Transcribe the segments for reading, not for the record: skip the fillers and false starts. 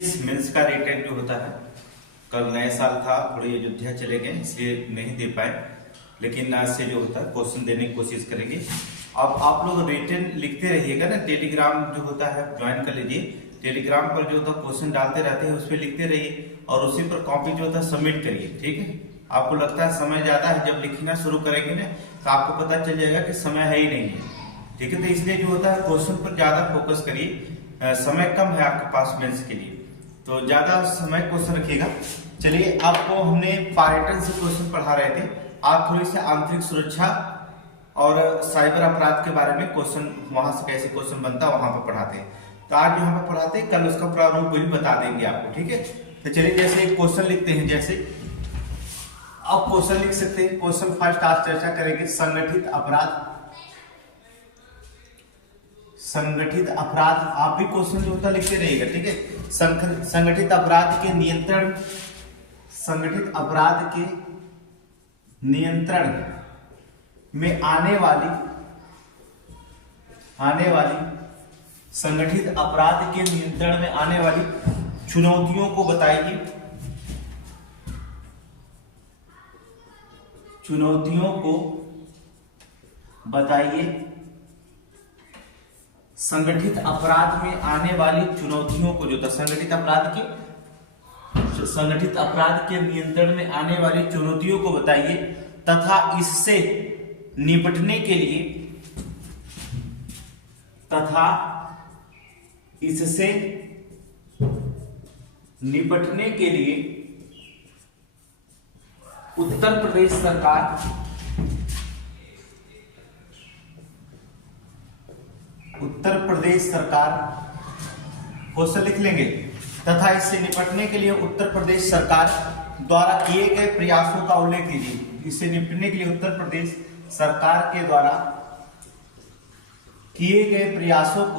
Mains का retain जो होता है, कल नया साल था, थोड़ी अयोध्या चले गए इसलिए नहीं दे पाए, लेकिन आज से जो होता है क्वेश्चन देने की कोशिश करेंगे। अब आप लोग रिटेन लिखते रहिएगा ना, टेलीग्राम जो होता है ज्वाइन कर लीजिए। टेलीग्राम पर जो होता है क्वेश्चन डालते रहते हैं, उस पर लिखते रहिए और उसी पर कॉपी जो होता है सबमिट करिए। ठीक है, आपको लगता है समय ज्यादा है, जब लिखना शुरू करेंगे ना तो आपको पता चल जाएगा कि समय है ही नहीं है। ठीक है, तो इसलिए जो होता है क्वेश्चन पर ज्यादा फोकस करिए। समय कम है आपके पास मेंस के लिए, तो ज्यादा समय क्वेश्चन रखिएगा। चलिए, आपको हमने पायटन से क्वेश्चन पढ़ा रहे थे, आप थोड़ी सी आंतरिक सुरक्षा और साइबर अपराध के बारे में क्वेश्चन, वहां से कैसे क्वेश्चन बनता है वहां पर पढ़ाते हैं। तो आज यहाँ पर पढ़ाते हैं, कल उसका प्रारूप भी बता देंगे आपको। ठीक है, तो चलिए जैसे क्वेश्चन लिखते हैं, जैसे आप क्वेश्चन लिख सकते हैं। क्वेश्चन फर्स्ट आज चर्चा करेंगे संगठित अपराध। संगठित अपराध, आप भी क्वेश्चन जो होता है लिखते रहिएगा। ठीक है, संगठित अपराध के नियंत्रण, संगठित अपराध के नियंत्रण में आने वाली संगठित अपराध के नियंत्रण में आने वाली चुनौतियों को बताइए। चुनौतियों को बताइए। संगठित अपराध में आने वाली चुनौतियों को, जो था संगठित अपराध के नियंत्रण में आने वाली चुनौतियों को बताइए तथा इससे निपटने के लिए उत्तर प्रदेश सरकार क्वेश्चन लिख लेंगे। तथा इससे निपटने के लिए उत्तर प्रदेश सरकार द्वारा किए गए प्रयासों का उल्लेख कीजिए। इससे निपटने के लिए उत्तर प्रदेश सरकार के द्वारा किए गए प्रयासों का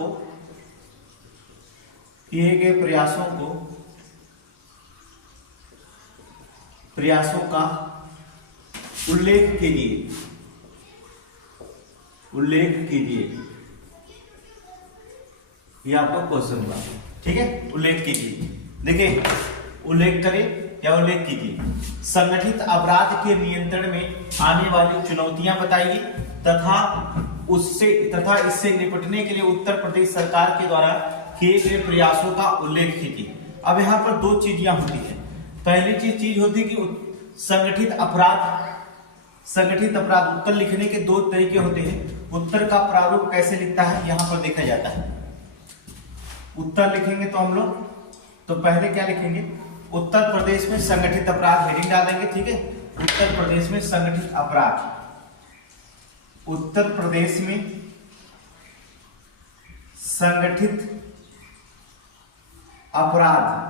उल्लेख कीजिए। ये आपका क्वेश्चन हुआ। ठीक है, उल्लेख कीजिए। देखिए, उल्लेख करें या उल्लेख कीजिए। संगठित अपराध के नियंत्रण में आने वाली चुनौतियां बताइए तथा इससे निपटने के लिए उत्तर प्रदेश सरकार के द्वारा किए गए प्रयासों का उल्लेख कीजिए। अब यहाँ पर दो चीजें होती है। पहली चीज होती है कि संगठित अपराध उत्तर लिखने के दो तरीके होते हैं। उत्तर का प्रारूप कैसे लिखता है यहाँ पर देखा जाता है। उत्तर लिखेंगे तो हम लोग तो पहले क्या लिखेंगे, उत्तर प्रदेश में संगठित अपराध, हेडिंग डालेंगे। ठीक है, उत्तर प्रदेश में संगठित अपराध, उत्तर प्रदेश में संगठित अपराध,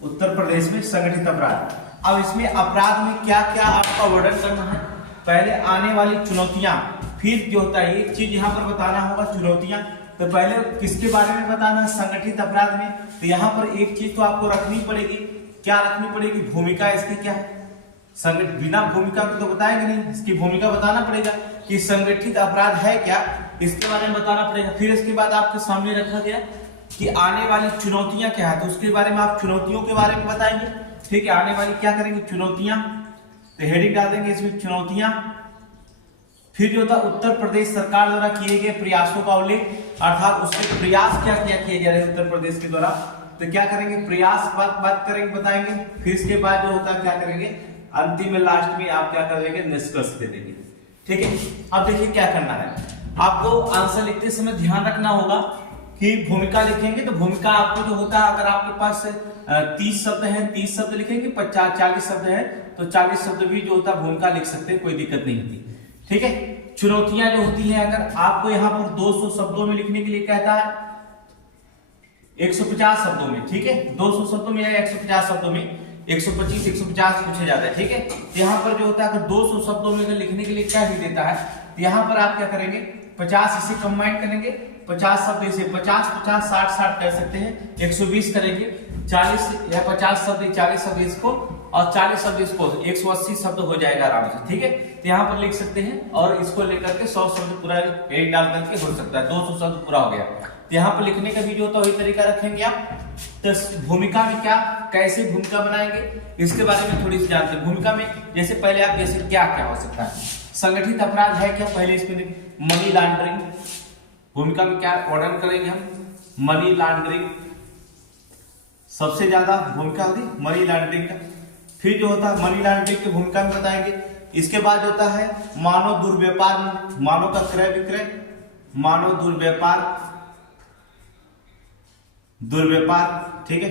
उत्तर प्रदेश में संगठित अपराध। अब इसमें अपराध में क्या क्या आपका वर्णन करना है, पहले आने वाली चुनौतियां, फिर जो होता है एक चीज यहाँ पर बताना होगा चुनौतियां। तो पहले किसके बारे में बताना है, संगठित अपराध में। तो यहाँ पर एक चीज तो आपको रखनी पड़ेगी, क्या रखनी पड़ेगी, भूमिका इसकी क्या है। बिना भूमिका को तो बताएंगे नहीं, इसकी भूमिका बताना पड़ेगा कि संगठित अपराध है क्या, इसके बारे में बताना पड़ेगा। फिर इसके बाद आपके सामने रखा गया कि आने वाली चुनौतियां क्या है, तो उसके बारे में आप चुनौतियों के बारे में बताएंगे। ठीक है, आने वाली क्या करेंगे, चुनौतियां, तो हेडिंग डाल देंगे इसमें चुनौतियां। फिर जो था उत्तर प्रदेश सरकार द्वारा किए गए प्रयासों का उल्लेख, अर्थात उसके प्रयास क्या क्या किए जा रहे हैं उत्तर प्रदेश के द्वारा, तो क्या करेंगे, प्रयास बात करेंगे, बताएंगे। फिर इसके बाद जो होता है क्या करेंगे, अंतिम में लास्ट में आप क्या करेंगे, निष्कर्ष दे देंगे। ठीक है, अब देखिए क्या करना है आपको। आंसर लिखते समय ध्यान रखना होगा कि भूमिका लिखेंगे तो भूमिका आपको जो होता है, अगर आपके पास 30 शब्द है 30 शब्द लिखेंगे, 40 शब्द है तो 40 शब्द भी जो होता है भूमिका लिख सकते हैं, कोई दिक्कत नहीं होती। ठीक है, चुनौतियां जो होती हैं, अगर आपको यहाँ पर 200 शब्दों में लिखने के लिए कहता है 150 शब्दों में, ठीक है, 200 शब्दों में या 150 शब्दों में, 125 150 पूछा जाता है। ठीक है, यहाँ पर जो होता है अगर 200 शब्दों में लिखने के लिए क्या भी देता है, तो यहाँ पर आप क्या करेंगे, 50 इसे कंबाइन करेंगे, 50 शब्द इसे 50 50 60 60 कर सकते हैं, 120 करेंगे, 40 या 50 शब्द 40 शब्द इसको और 40 शब्द इसको 180 शब्द हो जाएगा आराम से। ठीक है, तो यहाँ पर लिख सकते हैं और इसको लेकर के 100 शब्द पूरा एक डाल करके हो सकता है, 200 शब्द पूरा हो गया। तो यहाँ पर लिखने का भी जो होता है वही तरीका रखेंगे आप। तो भूमिका में क्या, कैसे भूमिका बनाएंगे, इसके बारे में थोड़ी सी जानते हैं। भूमिका में जैसे पहले आप जैसे क्या क्या हो सकता है, संगठित अपराध है क्या, पहले इसमें मनी लॉन्ड्रिंग, भूमिका में क्या वर्णन करेंगे हम, मनी लॉन्ड्रिंग, सबसे ज्यादा भूमिका होती मनी लॉन्ड्रिंग का। फिर जो होता है मनी लॉन्ड्रिंग की भूमिका में बताएंगे। इसके बाद होता है मानव दुर्व्यापार, मानव का क्रय विक्रय, मानव दुर्व्यापार, ठीक है।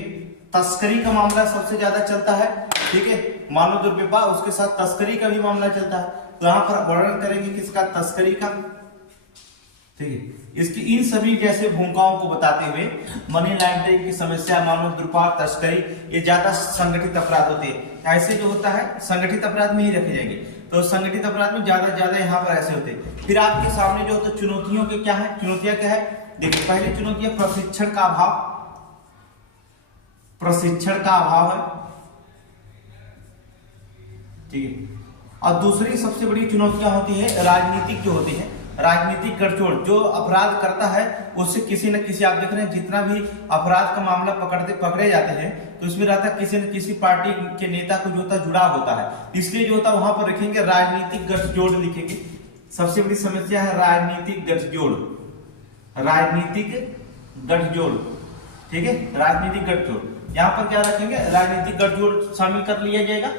तस्करी का मामला सबसे ज्यादा चलता है, ठीक है, मानव दुर्व्यापार, उसके साथ तस्करी का भी मामला चलता है। तो यहाँ पर वर्णन करेंगे किसका, तस्करी का, ठीक है। इसकी इन सभी जैसे भूमिकाओं को बताते हुए मनी लॉन्ड्रिंग की समस्या, मानव दुर्व्यापार, तस्करी, ये ज्यादा संगठित अपराध होते हैं। ऐसे जो होता है संगठित अपराध में ही रखे जाएंगे। तो संगठित अपराध में ज्यादा यहाँ पर ऐसे होते हैं। फिर आपके सामने जो होता है चुनौतियों के क्या है, चुनौतियां क्या है, देखिए पहली चुनौती है प्रशिक्षण का अभाव, प्रशिक्षण का अभाव है, ठीक है। और दूसरी सबसे बड़ी चुनौतियां होती है राजनीतिक, जो होती है राजनीतिक गठजोड़, जो अपराध करता है उससे किसी न किसी, आप देख रहे हैं जितना भी अपराध का मामला पकड़े जाते हैं तो इसमें रहता है किसी न किसी पार्टी के नेता को जो होता जुड़ा होता है, इसलिए जो होता वहां पर लिखेंगे राजनीतिक गठजोड़ लिखेंगे। सबसे बड़ी समस्या है राजनीतिक गठजोड़, राजनीतिक गठजोड़, ठीक है, राजनीतिक गठजोड़। यहाँ पर क्या रखेंगे, राजनीतिक गठजोड़ शामिल कर लिया जाएगा।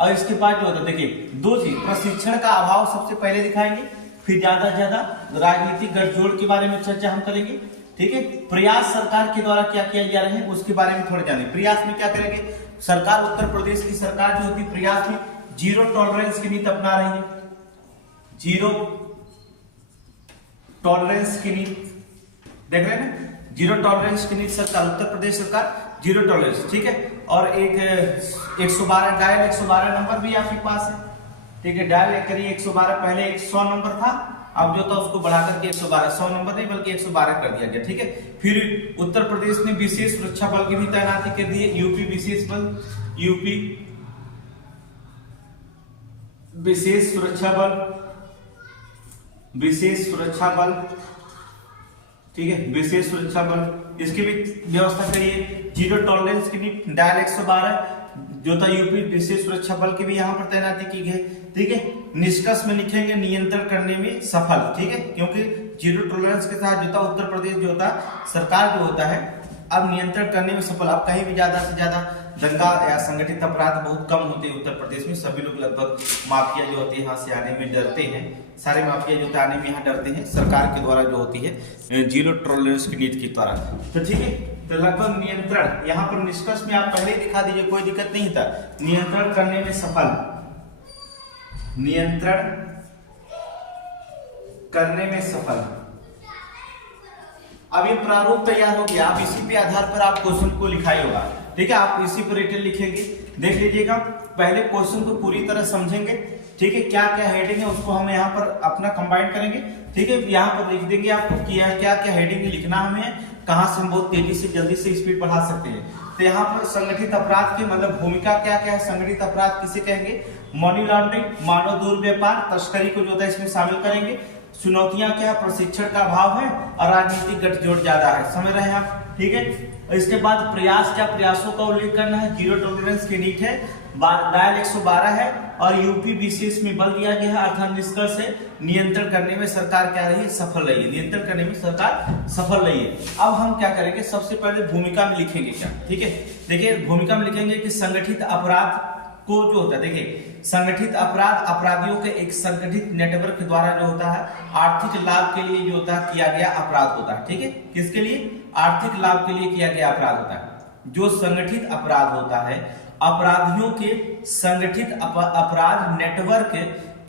और इसके बाद जो होता है देखिए दो चीज, प्रशिक्षण का अभाव सबसे पहले दिखाएंगे, फिर ज्यादा राजनीतिक गठजोड़ के बारे में चर्चा हम करेंगे, ठीक है। प्रयास सरकार के द्वारा क्या किया जा रहे हैं उसके बारे में थोड़ा जानेंगे। प्रयास में क्या करेंगे, सरकार, उत्तर प्रदेश की सरकार जो होती है प्रयास में जीरो टॉलरेंस की नीति अपना रही है, जीरो टॉलरेंस की नीति, देख रहे हैं ना, जीरो टॉलरेंस की नीति सरकार, उत्तर प्रदेश सरकार जीरो टॉलरेंस, ठीक है। और एक 112 डायल 112 नंबर भी आपके पास है, ठीक है, डायल करिए 112, पहले 100 नंबर था, अब जो था उसको बढ़ाकर के 112, 100 नंबर नहीं बल्कि 112 कर दिया गया, ठीक है। फिर उत्तर प्रदेश ने विशेष सुरक्षा बल की भी तैनाती कर दी है, यूपी विशेष बल, यूपी विशेष सुरक्षा बल, विशेष सुरक्षा बल, ठीक है, विशेष सुरक्षा बल, इसकी भी व्यवस्था करिए। जीरो टॉलरेंस की नीति, डायल 112 जो था यूपी विशेष सुरक्षा बल की भी यहाँ पर तैनाती की गई, ठीक है। निष्कर्ष में लिखेंगे नियंत्रण करने में सफल, ठीक है, क्योंकि जीरो टॉलरेंस के साथ जो था उत्तर प्रदेश जो होता सरकार जो होता है अब नियंत्रण करने में सफल। अब कहीं भी ज्यादा से ज्यादा दंगा या संगठित अपराध बहुत कम होते हैं उत्तर प्रदेश में, सभी लोग लगभग माफिया जो होती है यहाँ से आने में डरते हैं, सारे माफिया जो आने में यहाँ डरते हैं सरकार के द्वारा जो होती है जीरो टॉलरेंस की नीति के द्वारा। तो ठीक है, तो लगभग नियंत्रण, यहाँ पर निष्कर्ष में आप पहले दिखा दीजिए, कोई दिक्कत नहीं था, नियंत्रण करने में सफल, नियंत्रण करने में सफल। अब ये प्रारूप तैयार हो गया, आप इसी पे आधार पर आप क्वेश्चन को लिखाई होगा, ठीक है, आप इसी पर रिटर्न लिखेंगे। देख लीजिएगा, पहले क्वेश्चन को पूरी तरह समझेंगे, ठीक है, क्या क्या हेडिंग है उसको हम यहाँ पर अपना कंबाइन करेंगे, ठीक है। यहाँ पर लिख देंगे आपको क्या क्या हेडिंग लिखना हमें, कहाँ से हम बहुत तेजी से जल्दी से स्पीड बढ़ा सकते हैं। तो यहाँ पर संगठित अपराध की मतलब भूमिका क्या क्या है, संगठित अपराध किसे कहेंगे, मनी लॉन्ड्रिंग, मानव दुर्व्यापार, तस्करी को जो है इसमें शामिल करेंगे। चुनौतियां क्या, प्रशिक्षण का अभाव है और राजनीतिक गठजोड़ ज्यादा है, समझ रहे हैं आप, ठीक है। इसके बाद प्रयास, क्या प्रयासों का उल्लेख करना है, जीरो टॉलरेंस की नीति है, डायल 112 है और यूपी विशेष में बल दिया गया है, अर्थात निष्कर्ष है नियंत्रण करने में सरकार क्या रही है, सफल रही है, नियंत्रण करने में सरकार सफल रही है। अब हम क्या करेंगे, सबसे पहले भूमिका में लिखेंगे क्या, ठीक है। देखिए भूमिका में लिखेंगे कि संगठित अपराध को जो होता है, देखिए संगठित अपराध अपराधियों के एक संगठित नेटवर्क द्वारा जो होता है आर्थिक लाभ के लिए जो होता है किया गया अपराध होता है, ठीक है, किसके लिए, आर्थिक लाभ के लिए किया गया अपराध होता है। जो संगठित अपराध होता है अपराधियों के संगठित अपराध नेटवर्क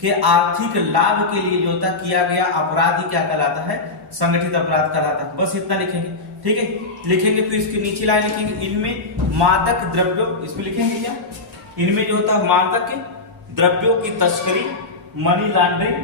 के आर्थिक लाभ के लिए जो होता किया गया अपराध ही क्या कहलाता है, संगठित अपराध कहलाता है। बस इतना लिखेंगे, ठीक है। लिखेंगे फिर इसके नीचे लाइन लिखेंगे, इनमें मादक द्रव्यों, इसमें लिखेंगे क्या, इनमें जो होता है मादक द्रव्यों की तस्करी, मनी लॉन्ड्रिंग,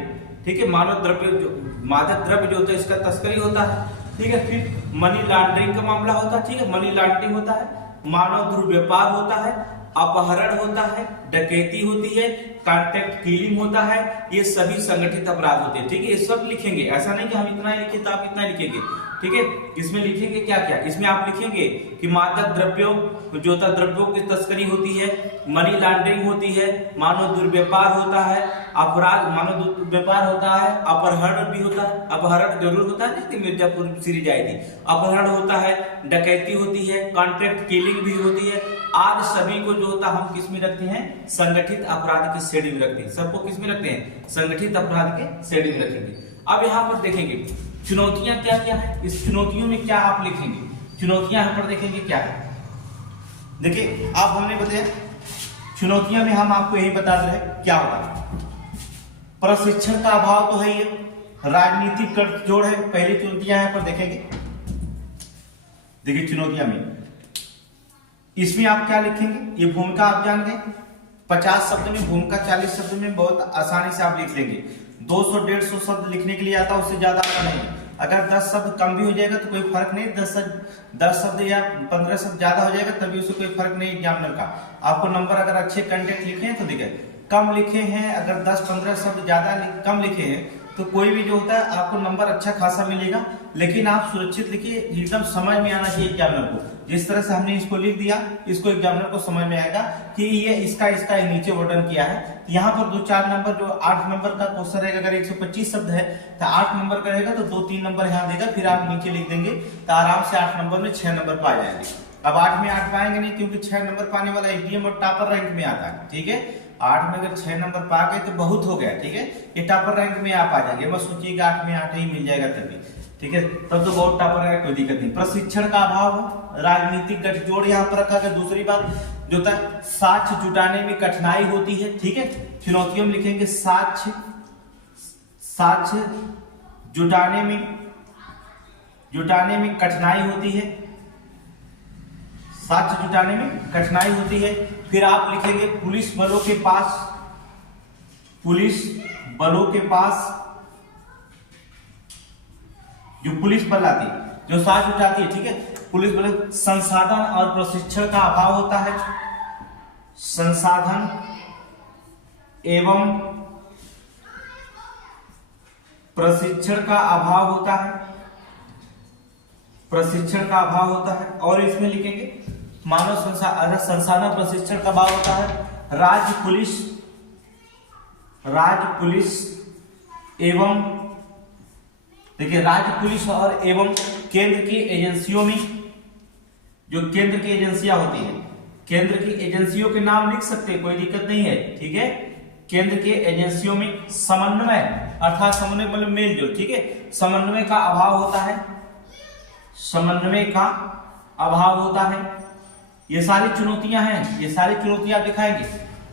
ठीक है, मानव द्रव्य जो मादक द्रव्य जो होता है इसका तस्करी होता है, ठीक है। फिर मनी लॉन्ड्रिंग का मामला होता है, ठीक है, मनी लॉन्ड्रिंग होता है, मानव दुर्व्यापार होता है, अपहरण होता है, डकैती होती है, कॉन्ट्रैक्ट किलिंग होता है, ये सभी संगठित अपराध होते हैं, ठीक है। ये सब लिखेंगे, ऐसा नहीं कि हम इतना ही लिखे तो आप इतना लिखेंगे, ठीक है। इसमें लिखेंगे क्या क्या, इसमें आप लिखेंगे कि मादक द्रव्यों जो होता है द्रव्यों की तस्करी होती है, मनी लॉन्ड्रिंग होती है, मानव दुर्व्यापार होता है, अपराध मानव दुर्व्यापार होता है, अपहरण भी होता है, अपहरण जरूर होता है कि मिर्जापुर सीरीज आई थी, अपहरण होता है, डकैती होती है, कॉन्ट्रैक्ट किलिंग भी होती है। आज सभी को जो होता है हम किस में रखते हैं, संगठित अपराध की श्रेणी में रखते हैं, सबको किस में रखते हैं, संगठित अपराध के श्रेणी में रखेंगे। अब यहाँ पर देखेंगे चुनौतियां क्या क्या है, इस चुनौतियों में क्या आप लिखेंगे, चुनौतियां यहाँ पर देखेंगे क्या है। देखिए आप हमने बताया चुनौतियां में हम आपको यही बता रहे हैं क्या होगा, प्रशिक्षण का अभाव तो है, ये राजनीतिक गठजोड़ है, पहली चुनौतियां यहाँ पर देखेंगे। देखिए चुनौतियां में इसमें आप क्या लिखेंगे, ये भूमिका आप जान गए, 50 शब्द में भूमिका 40 शब्द में बहुत आसानी से आप लिख लेंगे। 200-150 शब्द लिखने के लिए आता है, उससे ज्यादा आता नहीं। अगर 10 शब्द कम भी हो जाएगा तो कोई फर्क नहीं, 10 शब्द या 15 शब्द ज्यादा हो जाएगा तभी उससे कोई फर्क नहीं एग्जामिनर का। आपको नंबर अगर अच्छे कंटेंट लिखे हैं तो दिखे, कम लिखे हैं अगर 10-15 शब्द ज्यादा कम लिखे हैं तो कोई भी जो होता है आपको नंबर अच्छा खासा मिलेगा, लेकिन आप सुरक्षित लिखिए, एकदम समझ में आना चाहिए एग्जामिनर को। जिस तरह से हमने इसको लिख दिया, इसको एग्जामिनर को समझ में आएगा कि ये इसका नीचे वर्णन किया है। यहाँ पर 2-4 नंबर जो 8 नंबर का क्वेश्चन रहेगा, अगर 125 शब्द है तो 8 नंबर का रहेगा तो 2-3 नंबर यहाँ देगा, फिर आप नीचे लिख देंगे तो आराम से 8 नंबर में 6 नंबर पा जाएंगे। अब 8 में 8 पाएंगे नहीं, क्योंकि 6 नंबर पाने वाला एसडीएम और टॉपर रैंक में आता है, ठीक है। 8 में अगर 6 नंबर पा गए तो बहुत हो गया, ठीक है, ये टॉपर रैंक में आप आ जाएंगे। बस सोचिएगा 8 में 8 ही मिल जाएगा तभी, ठीक है, तब तो बहुत टॉपर है, कोई दिक्कत नहीं। प्रशिक्षण का अभाव है, राजनीतिक गठजोड़ यहाँ पर रखा गया। दूसरी बात जो था साक्ष्य जुटाने में कठिनाई होती है, ठीक है, चुनौतियों में लिखेंगे साक्ष्य जुटाने में कठिनाई होती है, साक्ष्य जुटाने में कठिनाई होती है। फिर आप लिखेंगे पुलिस बलों के पास जो पुलिस बल आती है, जो साक्ष्य जुटाती है, ठीक है, पुलिस बल संसाधन और प्रशिक्षण का अभाव होता है, संसाधन एवं प्रशिक्षण का अभाव होता है, प्रशिक्षण का अभाव होता है। और इसमें लिखेंगे मानव संसाधन प्रशिक्षण का अभाव होता है, राज्य पुलिस एवं, देखिए राज्य पुलिस और एवं केंद्र की एजेंसियों में, जो केंद्र की एजेंसियां होती है, केंद्र की एजेंसियों के नाम लिख सकते हैं, कोई दिक्कत नहीं है, ठीक है। केंद्र के एजेंसियों में समन्वय अर्थात समन्वय मतलब मेलजोल, ठीक है, समन्वय का अभाव होता है, समन्वय का अभाव होता है। ये सारी चुनौतियां हैं, ये सारी चुनौतियां आप दिखाएंगे।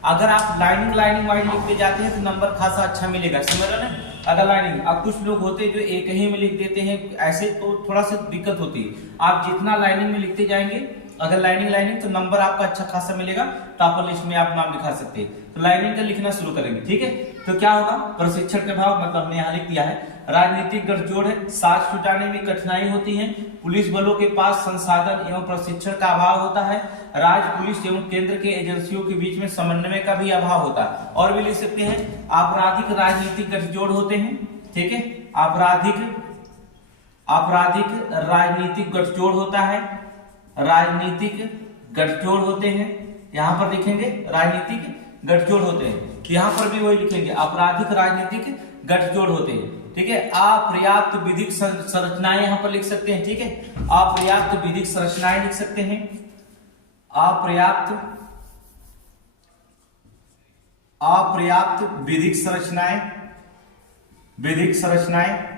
अगर आप लाइनिंग वाइज लिखते जाते हैं तो नंबर खासा अच्छा मिलेगा, समझ रहे हैं। अगर लाइनिंग, अब कुछ लोग होते हैं जो एक ही में लिख देते हैं, ऐसे तो थोड़ा सा दिक्कत होती है। आप जितना लाइनिंग में लिखते जाएंगे, अगर लाइनिंग तो नंबर आपका अच्छा खासा मिलेगा, टॉपर लिस्ट में आप नाम लिखा सकते हैं। तो लाइनिंग का लिखना शुरू करेंगे, ठीक है। तो क्या होगा, प्रशिक्षण के अभाव, मतलब हमने यहाँ लिख दिया है। राजनीतिक गठजोड़ है, साक्ष्य जुटाने में कठिनाई होती है, पुलिस बलों के पास संसाधन एवं प्रशिक्षण का अभाव होता है, राज्य पुलिस एवं केंद्र के एजेंसियों के बीच में समन्वय का भी अभाव होता है। और भी लिख सकते हैं आपराधिक राजनीतिक गठजोड़ होते हैं, ठीक है, आपराधिक राजनीतिक गठजोड़ होता है, राजनीतिक गठजोड़ होते हैं। यहां पर लिखेंगे राजनीतिक गठजोड़ होते हैं, यहां पर भी वही लिखेंगे आपराधिक राजनीतिक गठजोड़ होते हैं, ठीक है। अपर्याप्त विधिक संरचनाएं यहां पर लिख सकते हैं, ठीक है, अपर्याप्त विधिक संरचनाएं लिख सकते हैं, अपर्याप्त विधिक संरचनाएं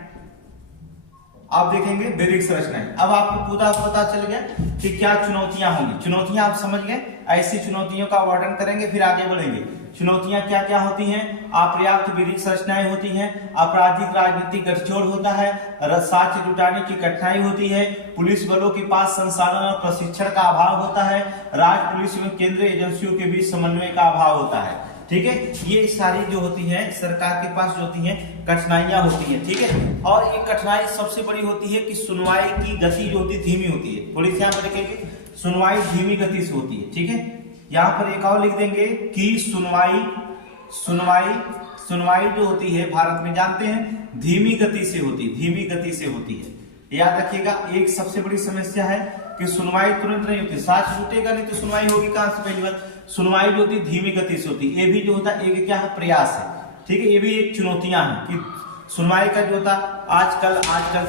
आप देखेंगे, विधिक संरचनाएं। अब आपको पूरा पता चल गया कि क्या चुनौतियां होंगी, चुनौतियां आप समझ गए। ऐसी चुनौतियों का वर्णन करेंगे, फिर आगे बढ़ेंगे। चुनौतियां क्या क्या होती हैं, अपर्याप्त विधिक संरचनाएं होती हैं, आपराधिक राजनीतिक गठजोड़ होता है, साक्ष्य जुटाने की कठिनाई होती है, पुलिस बलों के पास संसाधन और प्रशिक्षण का अभाव होता है, राज्य पुलिस एवं केंद्रीय एजेंसियों के बीच समन्वय का अभाव होता है, ठीक है। ये सारी जो होती है सरकार के पास जो होती है कठिनाइयां होती हैं, ठीक है। और एक कठिनाई सबसे बड़ी होती है कि सुनवाई की गति जो होती है धीमी होती है। थोड़ी सी यहाँ पर लिखेंगे सुनवाई धीमी गति से होती है, ठीक है। यहाँ पर एक और लिख देंगे कि सुनवाई जो होती है भारत में जानते हैं धीमी गति से होती है, धीमी गति से होती है। याद रखिएगा। एक सबसे बड़ी समस्या है कि सुनवाई तुरंत नहीं होती, साथ छूटेगा नहीं तो सुनवाई होगी कहां से? पहली बात सुनवाई जो होती है धीमी गति से होती है। ये भी जो होता है एक क्या है, प्रयास है, ठीक है। ये भी एक चुनौतियां हैं कि सुनवाई का जो होता आजकल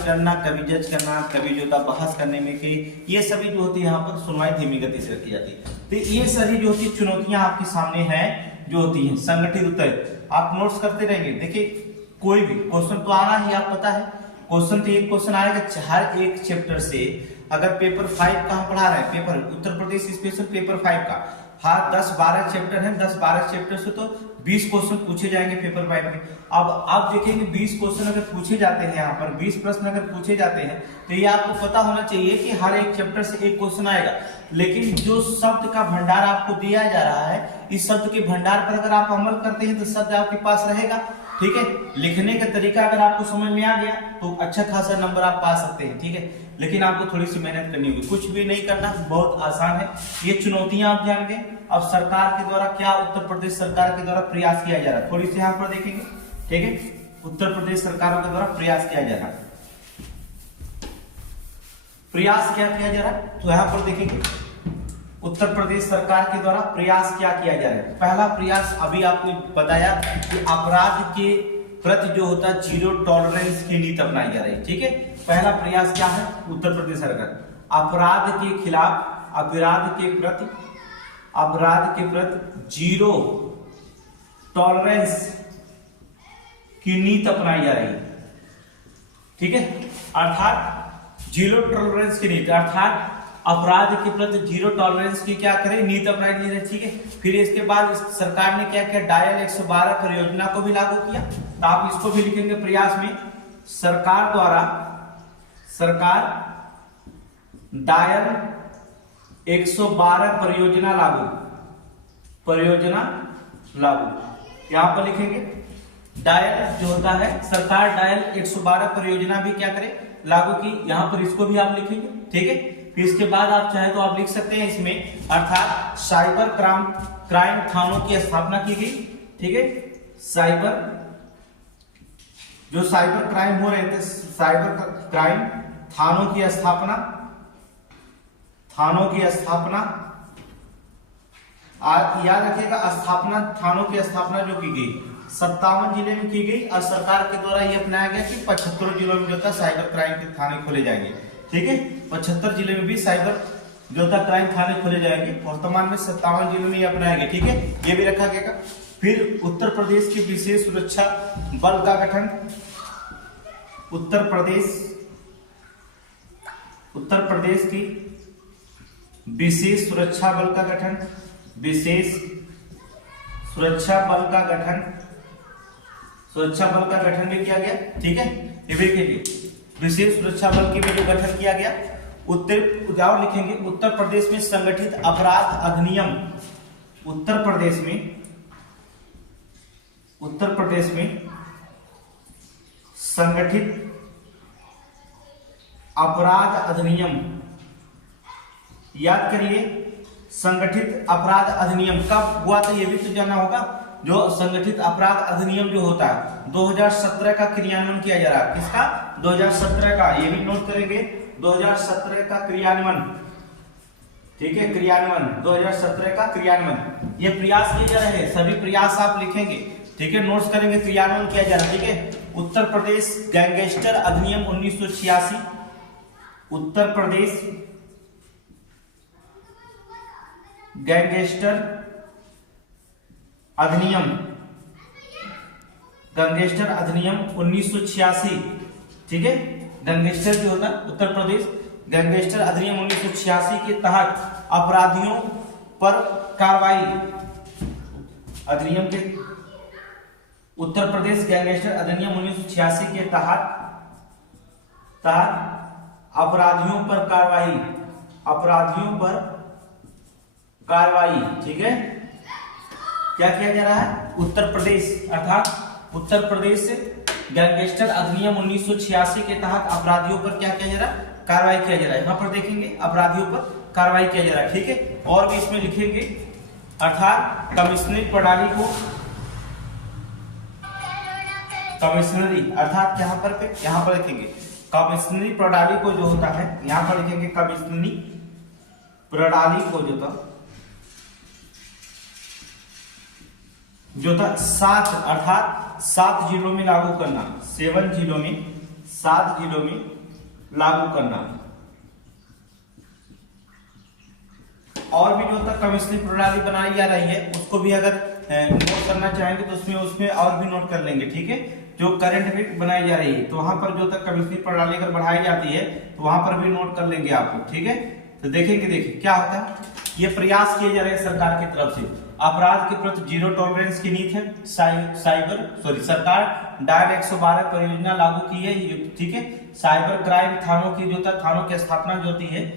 करना, कभी जज करना, कभी जो होता बहस करने में कि ये सभी जो होती है यहाँ पर सुनवाई धीमी गति से रखी जाती है। तो ये सभी जो होती चुनौतियां आपके सामने हैं जो होती हैं। संगठित उत्तर आप नोट्स करते रहेंगे। देखिए कोई भी क्वेश्चन तो आना ही, आप पता है क्वेश्चन तो एक क्वेश्चन आएगा हर एक चैप्टर से। अगर पेपर 5 का हम पढ़ा रहे हैं, paper Uttar Pradesh special paper 5 का, हाँ 10-12 चैप्टर है, 10-12 चैप्टर से तो 20 क्वेश्चन पूछे जाएंगे पेपर 5 में। अब आप देखेंगे 20 क्वेश्चन अगर पूछे जाते हैं, यहाँ पर 20 प्रश्न अगर पूछे जाते हैं तो ये आपको पता होना चाहिए कि हर एक चैप्टर से एक क्वेश्चन आएगा। लेकिन जो शब्द का भंडार आपको दिया जा रहा है, इस शब्द के भंडार पर अगर आप अमल करते हैं तो शब्द आपके पास रहेगा, ठीक है। लिखने का तरीका अगर आपको समझ में आ गया तो अच्छा खासा नंबर आप पा सकते हैं, ठीक है। लेकिन आपको थोड़ी सी मेहनत करनी होगी, कुछ भी नहीं करना, बहुत आसान है। ये चुनौतियां आप जान गए। अब सरकार के द्वारा क्या उत्तर प्रदेश सरकार के द्वारा प्रयास किया जा रहा है, थोड़ी सी यहाँ पर देखेंगे, ठीक है। उत्तर प्रदेश सरकार के द्वारा प्रयास किया जा रहा है, प्रयास क्या किया जा रहा है तो यहाँ पर देखेंगे उत्तर प्रदेश सरकार के द्वारा प्रयास क्या किया जा रहा है। पहला प्रयास अभी आपको बताया कि अपराध के प्रति जो होता है जीरो टॉलरेंस की नीति अपनाई जा रही है, ठीक है। पहला प्रयास क्या है उत्तर प्रदेश सरकार, अपराध के खिलाफ अपराध के प्रति जीरो टॉलरेंस की नीति अपनाई जा रही है, ठीक है। अर्थात जीरो टॉलरेंस की नीति, अर्थात अपराध के प्रति जीरो टॉलरेंस की क्या करें नीति अपनाई जा रही है, ठीक है। फिर इसके बाद सरकार ने क्या किया, डायल 112 परियोजना को भी लागू किया। तो आप इसको भी लिखेंगे प्रयास में, सरकार डायल 112 परियोजना लागू, यहां पर लिखेंगे डायल जो होता है, सरकार डायल 112 परियोजना भी क्या करे लागू की, यहां पर इसको भी आप लिखेंगे, ठीक है। फिर इसके बाद आप चाहे तो आप लिख सकते हैं इसमें, अर्थात साइबर क्राइम थानों की स्थापना की गई, ठीक है। साइबर क्राइम हो रहे थे, साइबर क्राइम थानों की स्थापना याद रखिएगा, थानों की स्थापना जो की गई 57 जिले में की गई और सरकार के द्वारा यह अपनाया गया कि 75 जिलों में जो था साइबर क्राइम के थाने खोले जाएंगे, ठीक है। 75 जिले में भी साइबर जो था क्राइम थाने खोले जाएंगे। वर्तमान में 57 जिलों में ये अपनाया गया, ठीक है, ये भी रखा गया। फिर उत्तर प्रदेश की विशेष सुरक्षा बल का गठन, उत्तर प्रदेश की विशेष सुरक्षा बल का गठन, सुरक्षा बल का गठन भी किया गया, ठीक है। ये भी देखिए विशेष सुरक्षा बल की भी जो गठन किया गया। उदाहरण लिखेंगे, उत्तर प्रदेश में संगठित अपराध अधिनियम, उत्तर प्रदेश में संगठित अपराध अधिनियम, याद करिए संगठित अपराध अधिनियम कब हुआ था ये भी तो जानना होगा। जो संगठित अपराध अधिनियम जो होता है 2017 का क्रियान्वयन किया जा रहा है, किसका 2017 का, ये भी नोट करेंगे 2017 का क्रियान्वयन, ठीक है, क्रियान्वयन 2017 का क्रियान्वयन, ये प्रयास किए जा रहे हैं, सभी प्रयास आप लिखेंगे, ठीक है, नोट्स करेंगे, क्रियान्वयन किया जा रहा है, ठीक है। उत्तर प्रदेश गैंगस्टर अधिनियम 1986, उत्तर प्रदेश गैंगस्टर अधिनियम 1986, ठीक है। गैंगस्टर जो होता है उत्तर प्रदेश गैंगस्टर अधिनियम 1986 के तहत अपराधियों पर कार्रवाई, अधिनियम के उत्तर प्रदेश गैंगस्टर अधिनियम 1986 के तहत अपराधियों पर कार्रवाई, ठीक है। क्या किया जा रहा है, उत्तर प्रदेश अर्थात उत्तर प्रदेश गैंगस्टर अधिनियम 1986 के तहत अपराधियों पर क्या किया जा रहा है, कार्रवाई किया जा रहा है। यहाँ पर देखेंगे अपराधियों पर कार्रवाई किया जा रहा है, ठीक है। और भी इसमें लिखेंगे, अर्थात कमिश्नरी प्रणाली को, कमिश्नरी अर्थात यहाँ पर लिखेंगे कमिश्नरी प्रणाली को जो होता है, यहां पर लिखेंगे कमिश्नरी प्रणाली को जो था 7 अर्थात 7 जिलों में लागू करना, 7 जिलों में लागू करना। और भी जो था कमिश्नरी प्रणाली बनाई जा रही है, उसको भी अगर नोट करना चाहेंगे तो उसमें और भी नोट कर लेंगे, ठीक है। जो करंट अफेयर बनाई जा रही है तो वहां पर जो तक कमिश्नरी प्रणाली अगर बढ़ाई जाती है तो वहां पर भी नोट कर लेंगे आप लोग, ठीक है। तो देखेंगे, देखिए क्या होता है, ये प्रयास किए जा रहे हैं सरकार की तरफ से, अपराध के प्रति जीरो टॉलरेंस की नीति है, सरकार डायल 112 परियोजना लागू की है, ठीक है। साइबर क्राइम थानों की थानों की स्थापना जो होती है,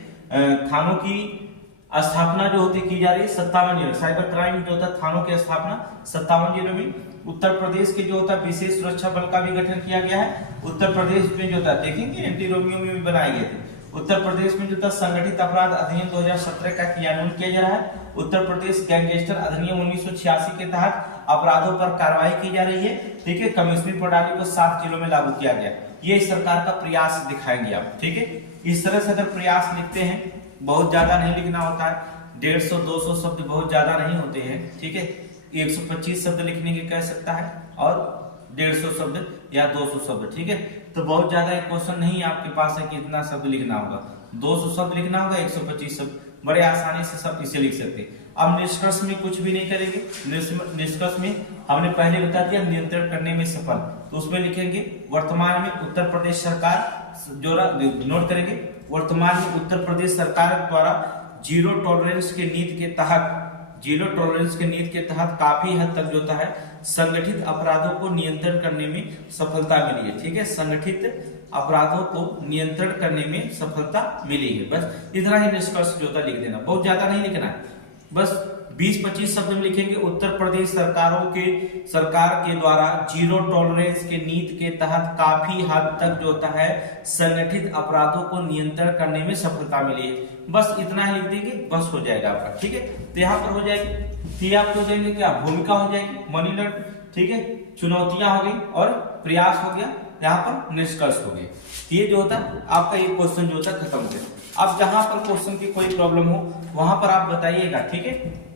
थानों की स्थापना जो होती की जा रही है 57 जिलों, साइबर क्राइम जो होता है थानों की स्थापना 57 जिलों में। उत्तर प्रदेश के जो होता है विशेष सुरक्षा बल का भी गठन किया गया है। उत्तर प्रदेश में जो था, देखेंगे एंटी रोमियो में भी बनाए गए थे। उत्तर प्रदेश में जो था संगठित अपराध अधिनियम 2017 का क्रियान्वयन किया जा रहा है। उत्तर प्रदेश गैंगस्टर अधिनियम 1986 के तहत अपराधों पर कार्रवाई की जा रही है, ठीक है। कमिश्नरी प्रणाली को 7 जिलों में लागू किया गया, ये सरकार का प्रयास दिखाएंगे आप, ठीक है। इस तरह से अगर प्रयास लिखते हैं, बहुत ज्यादा नहीं लिखना होता है, 150-200 शब्द बहुत ज्यादा नहीं होते हैं, ठीक है। 125 शब्द लिखने के कह सकता है और 150 शब्द या 200 शब्द, ठीक है। तो बहुत ज्यादा एक क्वेश्चन नहीं आपके पास है कि इतना शब्द लिखना होगा, 200 शब्द लिखना होगा, 125 शब्द, बड़े आसानी से सब इसे लिख सकते हैं। अब निष्कर्ष में कुछ भी नहीं करेंगे, निष्कर्ष में हमने पहले बता दिया नियंत्रण करने में सफल, तो उसमें लिखेंगे वर्तमान में उत्तर प्रदेश सरकार, जो नोट करेंगे, वर्तमान में उत्तर प्रदेश सरकार द्वारा जीरो टॉलरेंस के नीति के तहत काफी हद तक जो है संगठित अपराधों को नियंत्रण करने में सफलता मिली है, ठीक है। संगठित अपराधों को नियंत्रण करने में सफलता मिली है, बस इतना ही निष्कर्ष जो था लिख देना, बहुत ज्यादा नहीं लिखना है, बस 20-25 शब्द में लिखेंगे। उत्तर प्रदेश सरकार के द्वारा जीरो टॉलरेंस के नीति के तहत काफी हद तक जो होता है संगठित अपराधों को नियंत्रण करने में सफलता मिली है, बस इतना ही लिख देंगे, बस हो जाएगा आपका, ठीक है। तो यहाँ पर हो जाएगी, फिर आपको हो जाएंगे क्या, भूमिका हो जाएगी, मनी लॉन्ड्रिंग, ठीक है, चुनौतियां हो गई और प्रयास हो गया, यहाँ पर निष्कर्ष हो गए। ये जो होता है आपका ये क्वेश्चन जो होता है खत्म हो गया। अब जहां पर क्वेश्चन की कोई प्रॉब्लम हो वहां पर आप बताइएगा, ठीक है,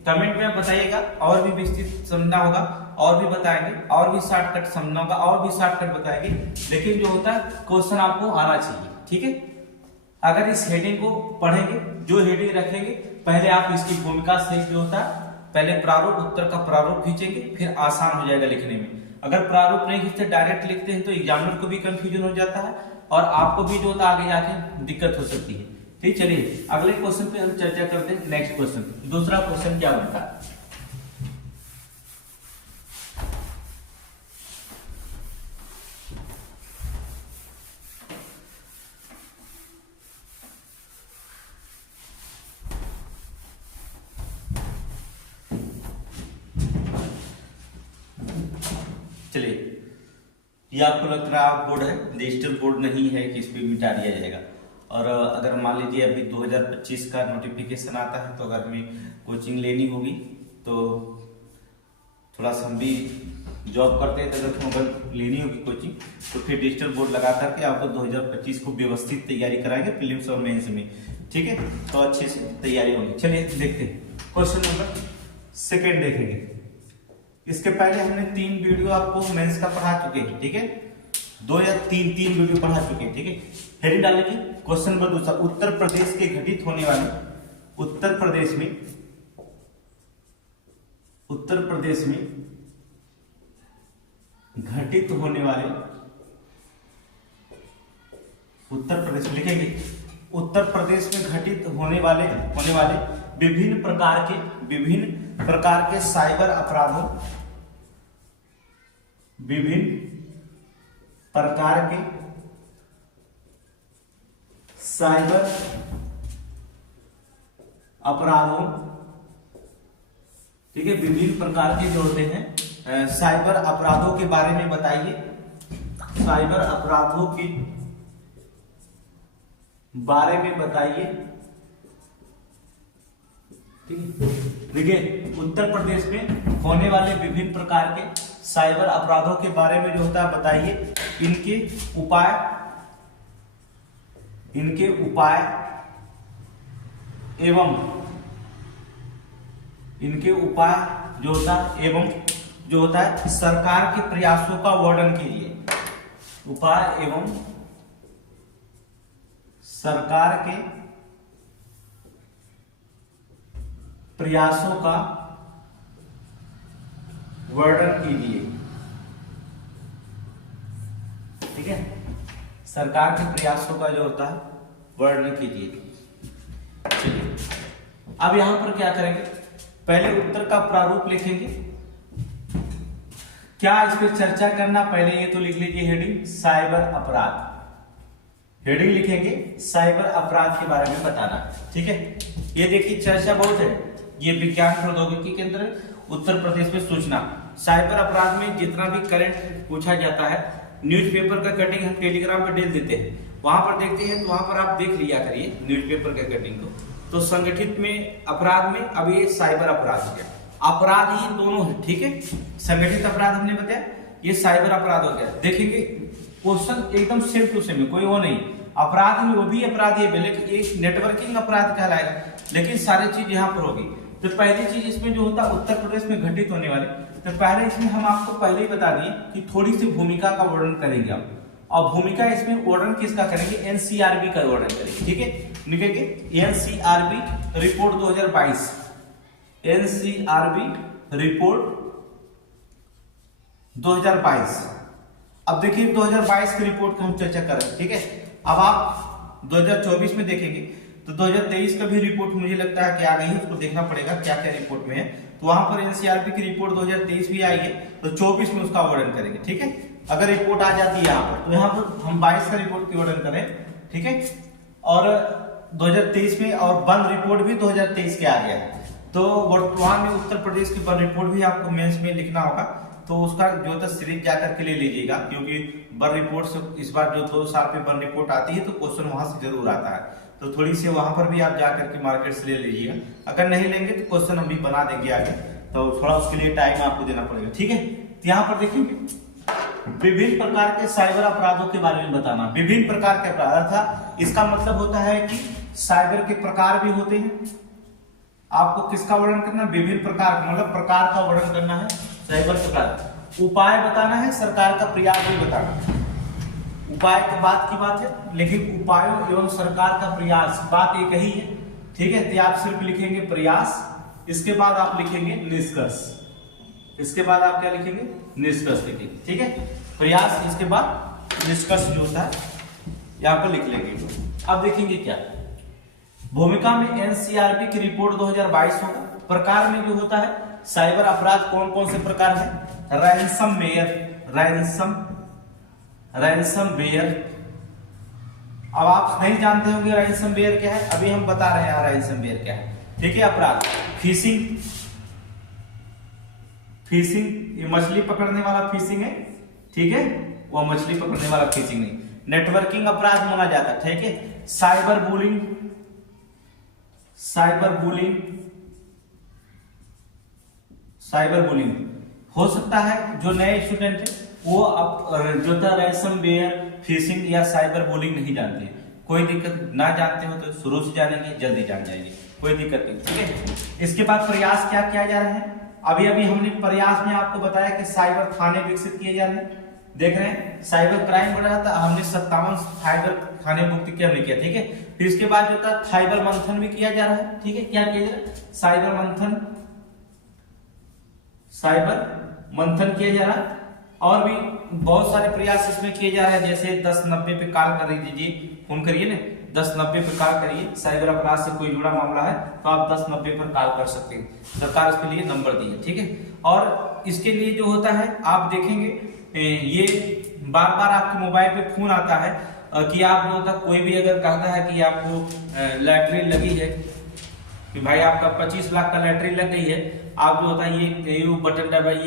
कमेंट में बताइएगा, और भी विस्तृत समझना होगा और भी बताएंगे, और भी शॉर्टकट समझना होगा और भी शॉर्टकट बताएंगे, लेकिन जो होता है क्वेश्चन आपको आना चाहिए, ठीक है। अगर इस हेडिंग को पढ़ेंगे, जो हेडिंग रखेंगे, पहले आप इसकी भूमिका से जो होता है पहले प्रारूप, उत्तर का प्रारूप खींचेंगे, फिर आसान हो जाएगा लिखने में। अगर प्रारूप नहीं खींचते डायरेक्ट लिखते हैं तो एग्जामिनर को भी कंफ्यूजन हो जाता है और आपको भी जो होता है आगे जाके दिक्कत हो सकती है, ठीक। चलिए अगले क्वेश्चन पे हम चर्चा करते हैं। नेक्स्ट क्वेश्चन, दूसरा क्वेश्चन क्या बनता है, चलिए ये आपको लग रहा है बोर्ड है, डिजिटल बोर्ड नहीं है कि इस पे मिटा दिया जाएगा। और अगर मान लीजिए अभी 2025 का नोटिफिकेशन आता है तो अगर हमें कोचिंग लेनी होगी तो थोड़ा सा हम भी जॉब करते हैं तो अगर अगर लेनी होगी कोचिंग तो फिर डिजिटल बोर्ड लगा करके आपको 2025 को व्यवस्थित तैयारी कराएंगे प्रीलिम्स और मेंस में, ठीक है। तो अच्छे से तैयारी होगी। चलिए देखते हैं क्वेश्चन नंबर सेकेंड देखेंगे। इसके पहले हमने 3 वीडियो आपको मेंस का पढ़ा चुके हैं, ठीक है, 2 या 3 वीडियो पढ़ा चुके हैं, ठीक है। हेडिंग डालेंगे क्वेश्चन नंबर दूसरा, उत्तर प्रदेश के घटित होने वाले, उत्तर प्रदेश में घटित होने वाले, उत्तर प्रदेश लिखेंगे, उत्तर प्रदेश में घटित होने वाले विभिन्न प्रकार के साइबर अपराधों, विभिन्न प्रकार के साइबर अपराधों, ठीक है, विभिन्न प्रकार के जो होते हैं साइबर अपराधों के बारे में बताइए, साइबर अपराधों के बारे में बताइए, देखिए उत्तर प्रदेश में होने वाले विभिन्न प्रकार के साइबर अपराधों के बारे में जो होता है बताइए, इनके उपाय इनके उपाय एवं जो होता है सरकार के प्रयासों का वर्णन कीजिए। उपाय एवं सरकार के प्रयासों का वर्णन कीजिए। ठीक है, सरकार के प्रयासों का जो होता है वर्णन कीजिए। चलिए अब यहां पर क्या करेंगे, पहले उत्तर का प्रारूप लिखेंगे। क्या इस पर चर्चा करना, पहले ये तो लिख लीजिए हेडिंग साइबर अपराध। हेडिंग लिखेंगे साइबर अपराध के बारे में बताना। ठीक है, ये देखिए चर्चा बहुत है, ये विज्ञान प्रौद्योगिकी केंद्र उत्तर प्रदेश में सूचना। साइबर अपराध में जितना भी करंट पूछा जाता है, न्यूज़पेपर का कटिंग हम टेलीग्राम पे डेल देते हैं, वहां पर देखते हैं, तो वहां पर आप देख लिया करिए न्यूज़पेपर के कटिंग को। तो संगठित में अपराध में अब ये साइबर अपराध हो गया, अपराध ही दोनों है। ठीक है, संगठित अपराध हमने बताया, ये साइबर अपराध हो गया। देखेंगे क्वेश्चन एकदम सेम टू सेम, कोई वो नहीं। अपराध में वो भी अपराधी है, लेकिन एक नेटवर्किंग अपराध कहलाएगा, लेकिन सारी चीज यहाँ पर होगी। तो पहली चीज इसमें जो होता है उत्तर प्रदेश में घटित होने वाले, तो पहले इसमें हम आपको पहले ही बता दिए कि थोड़ी सी भूमिका का वर्णन करेंगे आप, और भूमिका इसमें वर्णन किसका करेंगे, एनसीआरबी का वर्णन करेंगे। ठीक है, लिखेंगे एनसीआरबी रिपोर्ट 2022, एनसीआरबी रिपोर्ट 2022। अब देखिए 2022 की रिपोर्ट का हम चर्चा कर रहे हैं। ठीक है, अब आप 2024 में देखेंगे तो 2023 का भी रिपोर्ट मुझे लगता है कि आ गई है, उसको देखना पड़ेगा क्या क्या रिपोर्ट में है। तो वहां पर एनसीआरबी की रिपोर्ट 2023 भी आई है, तो 24 में उसका वर्णन करेंगे। ठीक है, अगर रिपोर्ट आ जाती है यहाँ पर, तो यहाँ पर हम 22 का रिपोर्ट की वर्णन करें। ठीक है, और 2023 में और वन रिपोर्ट भी 2023 के आ गया है। तो वर्तमान में उत्तर प्रदेश की वन रिपोर्ट भी आपको मेंस में लिखना होगा, तो उसका जो था सीरीज जाकर के ले लीजिएगा, क्योंकि वन रिपोर्ट से इस बार जो 2 साल पे वन रिपोर्ट आती है तो क्वेश्चन वहां से जरूर आता है। तो थोड़ी सी वहां पर भी आप जाकर के मार्केट से ले लीजिएगा, अगर नहीं लेंगे तो क्वेश्चन हम भी बना देंगे आगे, तो थोड़ा उसके लिए टाइम आपको देना पड़ेगा। ठीक है, तो यहाँ पर देखिए विभिन्न प्रकार के साइबर अपराधों के बारे में बताना। विभिन्न प्रकार के अपराध था, इसका मतलब होता है कि साइबर के प्रकार भी होते हैं। आपको किसका वर्णन करना, विभिन्न प्रकार, मतलब प्रकार का वर्णन करना है साइबर प्रकार। उपाय बताना है, सरकार का प्रयास भी बताना। उपाय की बात है, लेकिन उपायों एवं सरकार का प्रयास बात एक ही है। ठीक है, तो आप सिर्फ लिखेंगे प्रयास, इसके बाद आप लिखेंगे निष्कर्ष, इसके बाद आप क्या लिखेंगे, निष्कर्ष लिखेंगे। ठीक है, प्रयास इसके बाद निष्कर्ष जो होता है यहाँ पर लिख लेंगे। अब देखेंगे क्या भूमिका में एनसीआरबी की रिपोर्ट 2022 होगा। प्रकार में जो होता है साइबर अपराध कौन कौन से प्रकार है, रैंसमवेयर। अब आप नहीं जानते होंगे रैंसमवेयर क्या है, अभी हम बता रहे हैं रैंसमवेयर क्या है। ठीक है, अपराध फिशिंग, ये मछली पकड़ने वाला फिशिंग है। ठीक है, वो मछली पकड़ने वाला फिशिंग नहीं। नेटवर्किंग अपराध माना जाता है। ठीक है, साइबर बुलिंग हो सकता है। जो नए स्टूडेंट है वो अब जो था रैंसमवेयर, फिशिंग या साइबर बुलिंग नहीं जानते, कोई दिक्कत ना जानते हो तो शुरू से जानेंगे, जल्दी जान जाएंगे, कोई दिक्कत नहीं। ठीक है, इसके बाद प्रयास क्या किया जा रहा है, अभी हमने प्रयास में आपको बताया कि साइबर थाने विकसित किए जा रहे हैं। देख रहे हैं साइबर क्राइम बढ़ रहा था, हमने 57 साइबर थाने मुक्त किया, हमने किया। ठीक है, फिर इसके बाद जो था साइबर मंथन भी किया जा रहा है। ठीक है, क्या किया जा रहा है, साइबर मंथन किया जा रहा है, और भी बहुत सारे प्रयास इसमें किए जा रहे हैं। जैसे 1090 पे कॉल कर दीजिए, फोन करिए ना, 1090 पे कॉल करिए, साइबर अपराध से कोई जुड़ा मामला है तो आप 1090 पर कॉल कर सकते हैं, सरकार इसके लिए नंबर दी है। ठीक है, और इसके लिए जो होता है आप देखेंगे ये बार बार आपके मोबाइल पे फोन आता है कि आप जो होता कोई भी अगर कहता है कि आपको लैटरी लगी है, कि भाई आपका 25 लाख का लैटरी लग गई है, आप जो होता है ये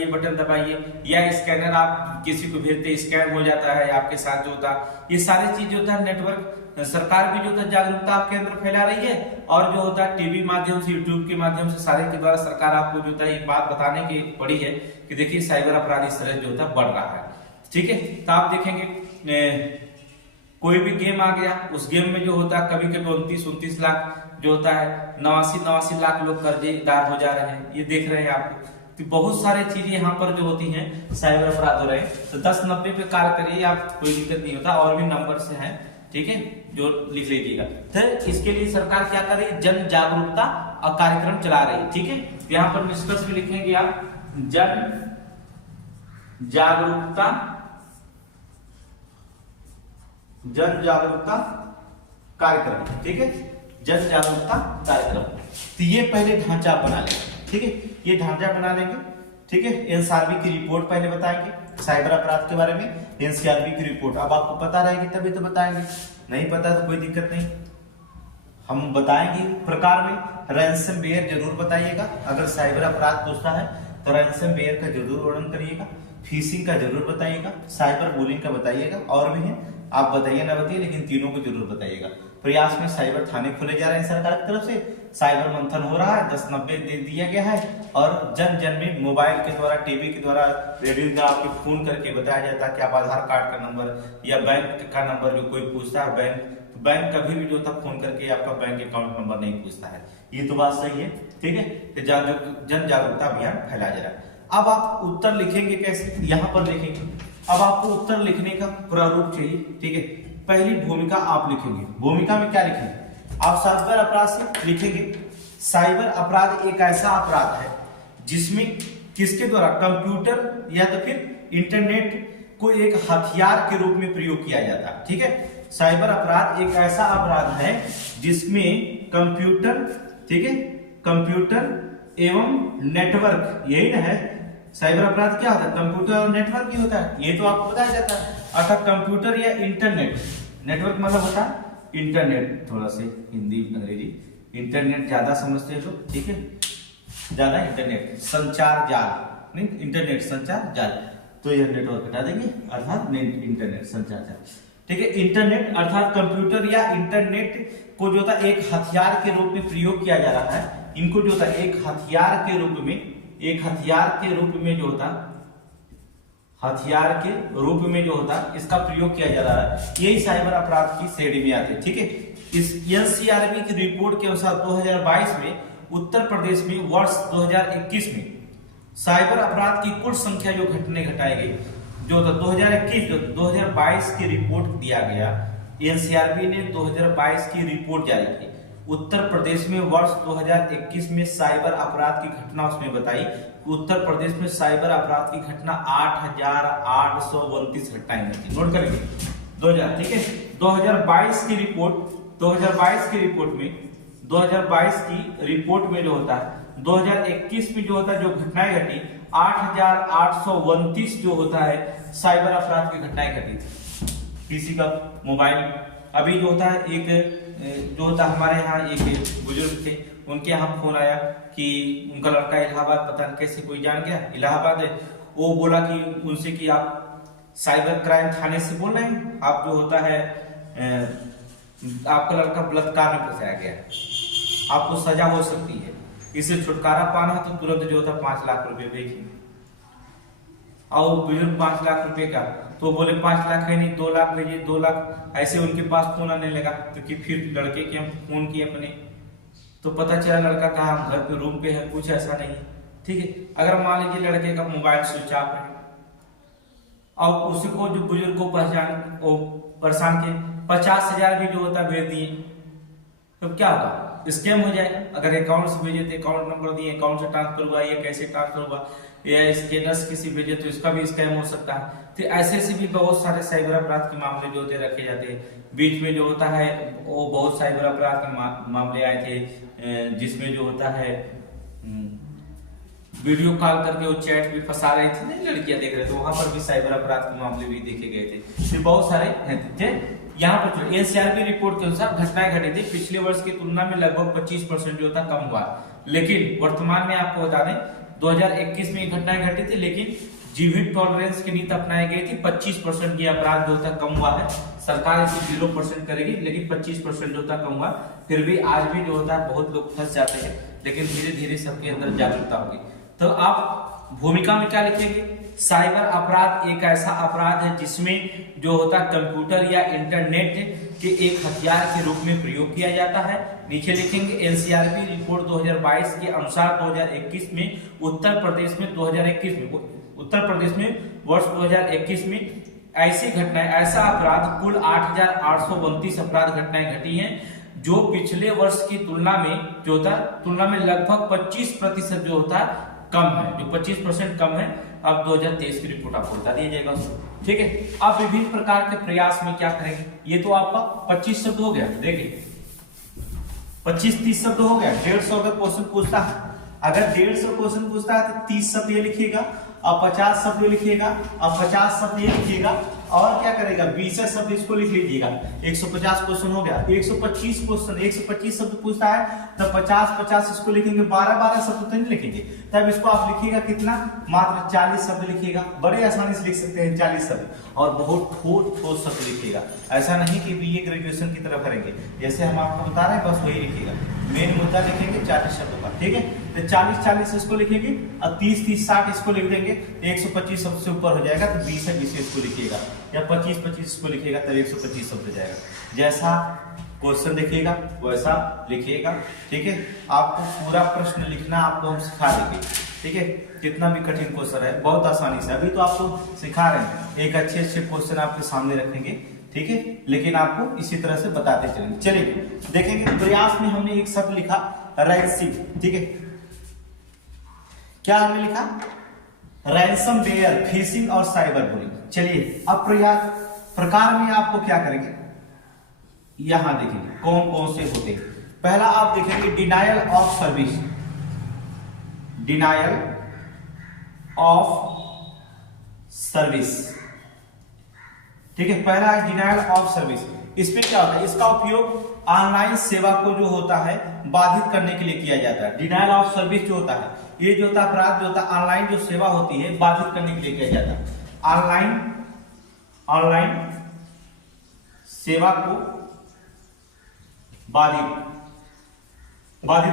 बटन दबाइए, या स्कैनर आप किसी को भेजते स्कैन हो जाता है आपके साथ जो होता, ये सारी चीज जो होता है नेटवर्क सरकार भी जो होता है जागरूकता आपके अंदर फैला रही है, और जो होता है टीवी माध्यम से, यूट्यूब के माध्यम से, सारे के द्वारा सरकार आपको जो होता है एक बात बताने की पड़ी है कि देखिए साइबर अपराध इस तरह जो होता है बढ़ रहा है। ठीक है, तो आप देखेंगे कोई भी गेम आ गया, उस गेम में जो होता है कभी कभी 29-29 लाख जो होता है, 89 लाख लोग कर्जेदार हो जा रहे हैं, ये देख रहे हैं आप। तो बहुत सारी चीजें यहाँ पर जो होती हैं साइबर अपराध हो रहे हैं। तो 1090 पे कॉल करिए आप, कोई दिक्कत नहीं होता, और भी नंबर से हैं, ठीक है, जो लिख लीजिएगा। तो इसके लिए सरकार क्या कर रही है, जन जागरूकता कार्यक्रम चला रही है, ठीक है। यहाँ पर निष्कर्ष भी लिखेंगे आप, जन जागरूकता कार्यक्रम, ठीक है, जन जागरूकता कार्यक्रम। तो ये पहले ढांचा बना लेंगे, ठीक है, ये ढांचा बना लेंगे, ठीक है। एनसीआरबी की रिपोर्ट पहले बताएंगे साइबर अपराध के बारे में, एनसीआरबी की रिपोर्ट। अब आपको पता रहेगी तभी तो बताएंगे, नहीं पता तो कोई दिक्कत नहीं, हम बताएंगे प्रकार में। रैंसमवेयर जरूर बताइएगा, अगर साइबर अपराध पूछता है तो रैंसमवेयर का जरूर वर्णन करिएगा, फिशिंग का जरूर बताइएगा, साइबर बुलिंग का बताइएगा, और भी है आप बताइए ना बताइए, लेकिन तीनों को जरूर बताइएगा। प्रयास में साइबर थाने खोले जा रहे हैं सरकार की तरफ से, साइबर मंथन हो रहा है, 1090 दे दिया गया है, और जन जन में मोबाइल के द्वारा, टीवी के द्वारा, रेडियो के आपको फोन करके बताया जाता है कि आप आधार कार्ड का नंबर या बैंक का नंबर जो कोई पूछता है, बैंक कभी भी जो था फोन करके आपका बैंक अकाउंट नंबर नहीं पूछता है, ये तो बात सही है, ठीक है। जन जागरूकता अभियान फैलाया जा रहा है। अब आप उत्तर लिखेंगे कैसे, यहाँ पर लिखेंगे। अब आपको उत्तर लिखने का प्रारूप चाहिए, ठीक है। पहली भूमिका आप लिखेंगे, भूमिका में क्या लिखेंगे आप, साइबर अपराध से लिखेंगे, साइबर अपराध एक ऐसा अपराध है जिसमें किसके द्वारा, कंप्यूटर या तो फिर इंटरनेट को एक हथियार के रूप में प्रयोग किया जाता है, ठीक है। साइबर अपराध एक ऐसा अपराध है जिसमें कंप्यूटर, ठीक है, कंप्यूटर एवं नेटवर्क, यही ना है साइबर अपराध, क्या होता है, कंप्यूटर और नेटवर्क ही होता है, ये तो आपको बताया जाता है। अर्थात कंप्यूटर या इंटरनेट, नेटवर्क मतलब होता है इंटरनेट, थोड़ा से हिंदी अंग्रेजी, इंटरनेट ज्यादा समझते हैं लोग, ठीक है, ज्यादा इंटरनेट, संचार जाल, नहीं इंटरनेट संचार जाल, तो यह नेटवर्क हटा देंगे, अर्थात इंटरनेट संचार जाल, ठीक है। इंटरनेट अर्थात कंप्यूटर या इंटरनेट को जो था एक हथियार के रूप में प्रयोग किया जा रहा है, इनको जो था एक हथियार के रूप में जो होता, हथियार के रूप में जो होता इसका प्रयोग किया जा रहा है, यही साइबर अपराध की श्रेणी में आते हैं, ठीक है। इस एनसीआरबी की रिपोर्ट के अनुसार 2022 में उत्तर प्रदेश में वर्ष 2021 में साइबर अपराध की कुल संख्या जो घटने घटाई गई, जो 2022 की रिपोर्ट दिया गया, एनसीआरबी ने 2022 की रिपोर्ट जारी की। उत्तर प्रदेश में वर्ष 2021 में साइबर अपराध की घटना उसमें बताई, उत्तर प्रदेश में साइबर अपराध की घटना 8,829 घटनाएं हुई, नोट करेंगे 2000, ठीक है। 2022 की रिपोर्ट, 2022 की रिपोर्ट में जो होता है, 2021 में जो होता है, जो घटनाएं घटी 8,829 जो होता है साइबर अपराध की घटनाएं घटी थी। किसी का मोबाइल, अभी जो होता है एक जो होता हमारे यहाँ एक बुजुर्ग थे, उनके यहाँ फोन आया कि उनका लड़का इलाहाबाद, पता नहीं कैसे कोई जान गया इलाहाबाद है, वो बोला कि उनसे कि आप साइबर क्राइम थाने से बोल रहे हैं, आप जो होता है आपका लड़का बलात्कार में फंसाया गया, आपको सजा हो सकती है, इससे छुटकारा पाना है तो तुरंत जो होता 5 लाख रुपए भेजिए। और बुजुर्ग 5 लाख रुपए का, तो बोले 5 लाख है नहीं 2 लाख भेजिए, 2 लाख, ऐसे उनके पास फोन आने लगा। तो कि फिर लड़के के हम फोन किए अपने, तो पता चला लड़का कहाँ घर पे रूम पे है, कुछ ऐसा नहीं, ठीक है। अगर मान लीजिए लड़के का मोबाइल स्विच ऑफ है और उसी को जो बुजुर्ग को परेशान के 50,000 भी जो होता भेज दिए, तो क्या होगा, स्कैम हो जाएगा। अगर अकाउंट से भेजे तो अकाउंट नंबर दिए, अकाउंट से ट्रांसफर हुआ, या कैसे ट्रांसफर हुआ, या स्कैनर्स किसी भेजे तो इसका भी स्कैम हो सकता है। तो ऐसे भी बहुत सारे साइबर अपराध के मामले जो होते रखे जाते हैं। बीच में जो होता है वो बहुत साइबर अपराध के मामले आए थे, जिसमें जो होता है वीडियो कॉल करके वो चैट भी फंसा रही थी, नहीं लड़कियां देख रहे थे, वहां पर भी साइबर अपराध के मामले भी देखे गए थे। फिर बहुत सारे थे। यहाँ पर एनसीआरबी रिपोर्ट के अनुसार घटनाएं घटी थी पिछले वर्ष की तुलना में लगभग 25% जो था कम हुआ, लेकिन वर्तमान में आपको बता दें 2021 में घटनाएं घटी थी, लेकिन जीरो टॉलरेंस की नीति अपनाई गई थी। 25% ये अपराध जो था कम हुआ है, सरकार इसे 0% करेगी, लेकिन 25% जो था कम हुआ। फिर भी आज भी जो होता है बहुत लोग फंस जाते हैं, लेकिन धीरे धीरे सबके अंदर जागरूकता होगी। तो आप भूमिका में क्या लिखेंगे, साइबर अपराध एक ऐसा अपराध है जिसमें जो होता है कंप्यूटर या इंटरनेट के एक हथियार के रूप में प्रयोग किया जाता है। नीचे लिखेंगे एनसीआरबी रिपोर्ट 2022 के अनुसार 2021 में उत्तर प्रदेश में वर्ष 2021 में ऐसी घटनाएं, ऐसा अपराध कुल 8,829 अपराध घटनाएं घटी हैं, जो पिछले वर्ष की तुलना में लगभग 25% जो होता है कम है, जो 25% कम है। अब 2023 की रिपोर्ट आपको बता दिया जाएगा, ठीक है। अब विभिन्न प्रकार के प्रयास में क्या करेंगे, ये तो आपका 25 शब्द हो गया, देखिए 25-30 शब्द हो गया। 150 का क्वेश्चन पूछता है, अगर 150 क्वेश्चन पूछता है तो 30 शब्द ये लिखिएगा और 50 शब्द लिखिएगा और 50 शब्द ये लिखिएगा और क्या करेगा 20 शब्द इसको लिख लीजिएगा। 150 क्वेश्चन हो गया। 125 क्वेश्चन 125 शब्द पूछता है तो 50-50 इसको लिखेंगे, 12-12 शब्द तो नहीं लिखेंगे, तब इसको आप लिखिएगा कितना, मात्र 40 शब्द लिखिएगा। बड़े आसानी से लिख सकते हैं 40 शब्द, और बहुत ठोस शब्द लिखिएगा। ऐसा नहीं कि बीए ग्रेजुएशन की तरह करेंगे, जैसे हम आपको बता रहे हैं बस वही लिखिएगा। मेन मुद्दा लिखेंगे 40 शब्दों का, ठीक है। तो 40-40 इसको लिखेंगे और 30-30-60 इसको लिख देंगे, 125 शब्द से ऊपर हो जाएगा तो 20 है 20 इसको लिखिएगा, या 25-25 इसको लिखिएगा तब 125 शब्द हो जाएगा। जैसा क्वेश्चन देखिएगा वैसा लिखिएगा, ठीक है। आपको पूरा प्रश्न लिखना आपको हम सिखा देंगे, ठीक है। कितना भी कठिन क्वेश्चन है बहुत आसानी से, अभी तो आपको सिखा रहे हैं, एक अच्छे क्वेश्चन आपके सामने रखेंगे, ठीक है, लेकिन आपको इसी तरह से बताते चलेंगे। चलिए देखेंगे, प्रयास में हमने एक शब्द लिखा रैंसम, ठीक है। क्या हमने लिखा, रैंसमवेयर, फिशिंग और साइबर बुलिंग। चलिए अब प्रकार में आपको क्या करेंगे, यहां देखेंगे कौन कौन से होते हैं। पहला आप देखेंगे denial of service, denial of service, ठीक है। पहला है डिनायल ऑफ सर्विस। इसमें क्या होता है, इसका उपयोग ऑनलाइन सेवा को जो होता है बाधित करने के लिए किया जाता है। डिनायल ऑफ सर्विस जो होता है, ये जो होता है अपराध जो होता है ऑनलाइन जो सेवा होती है बाधित करने के लिए किया जाता है। ऑनलाइन सेवा को बाधित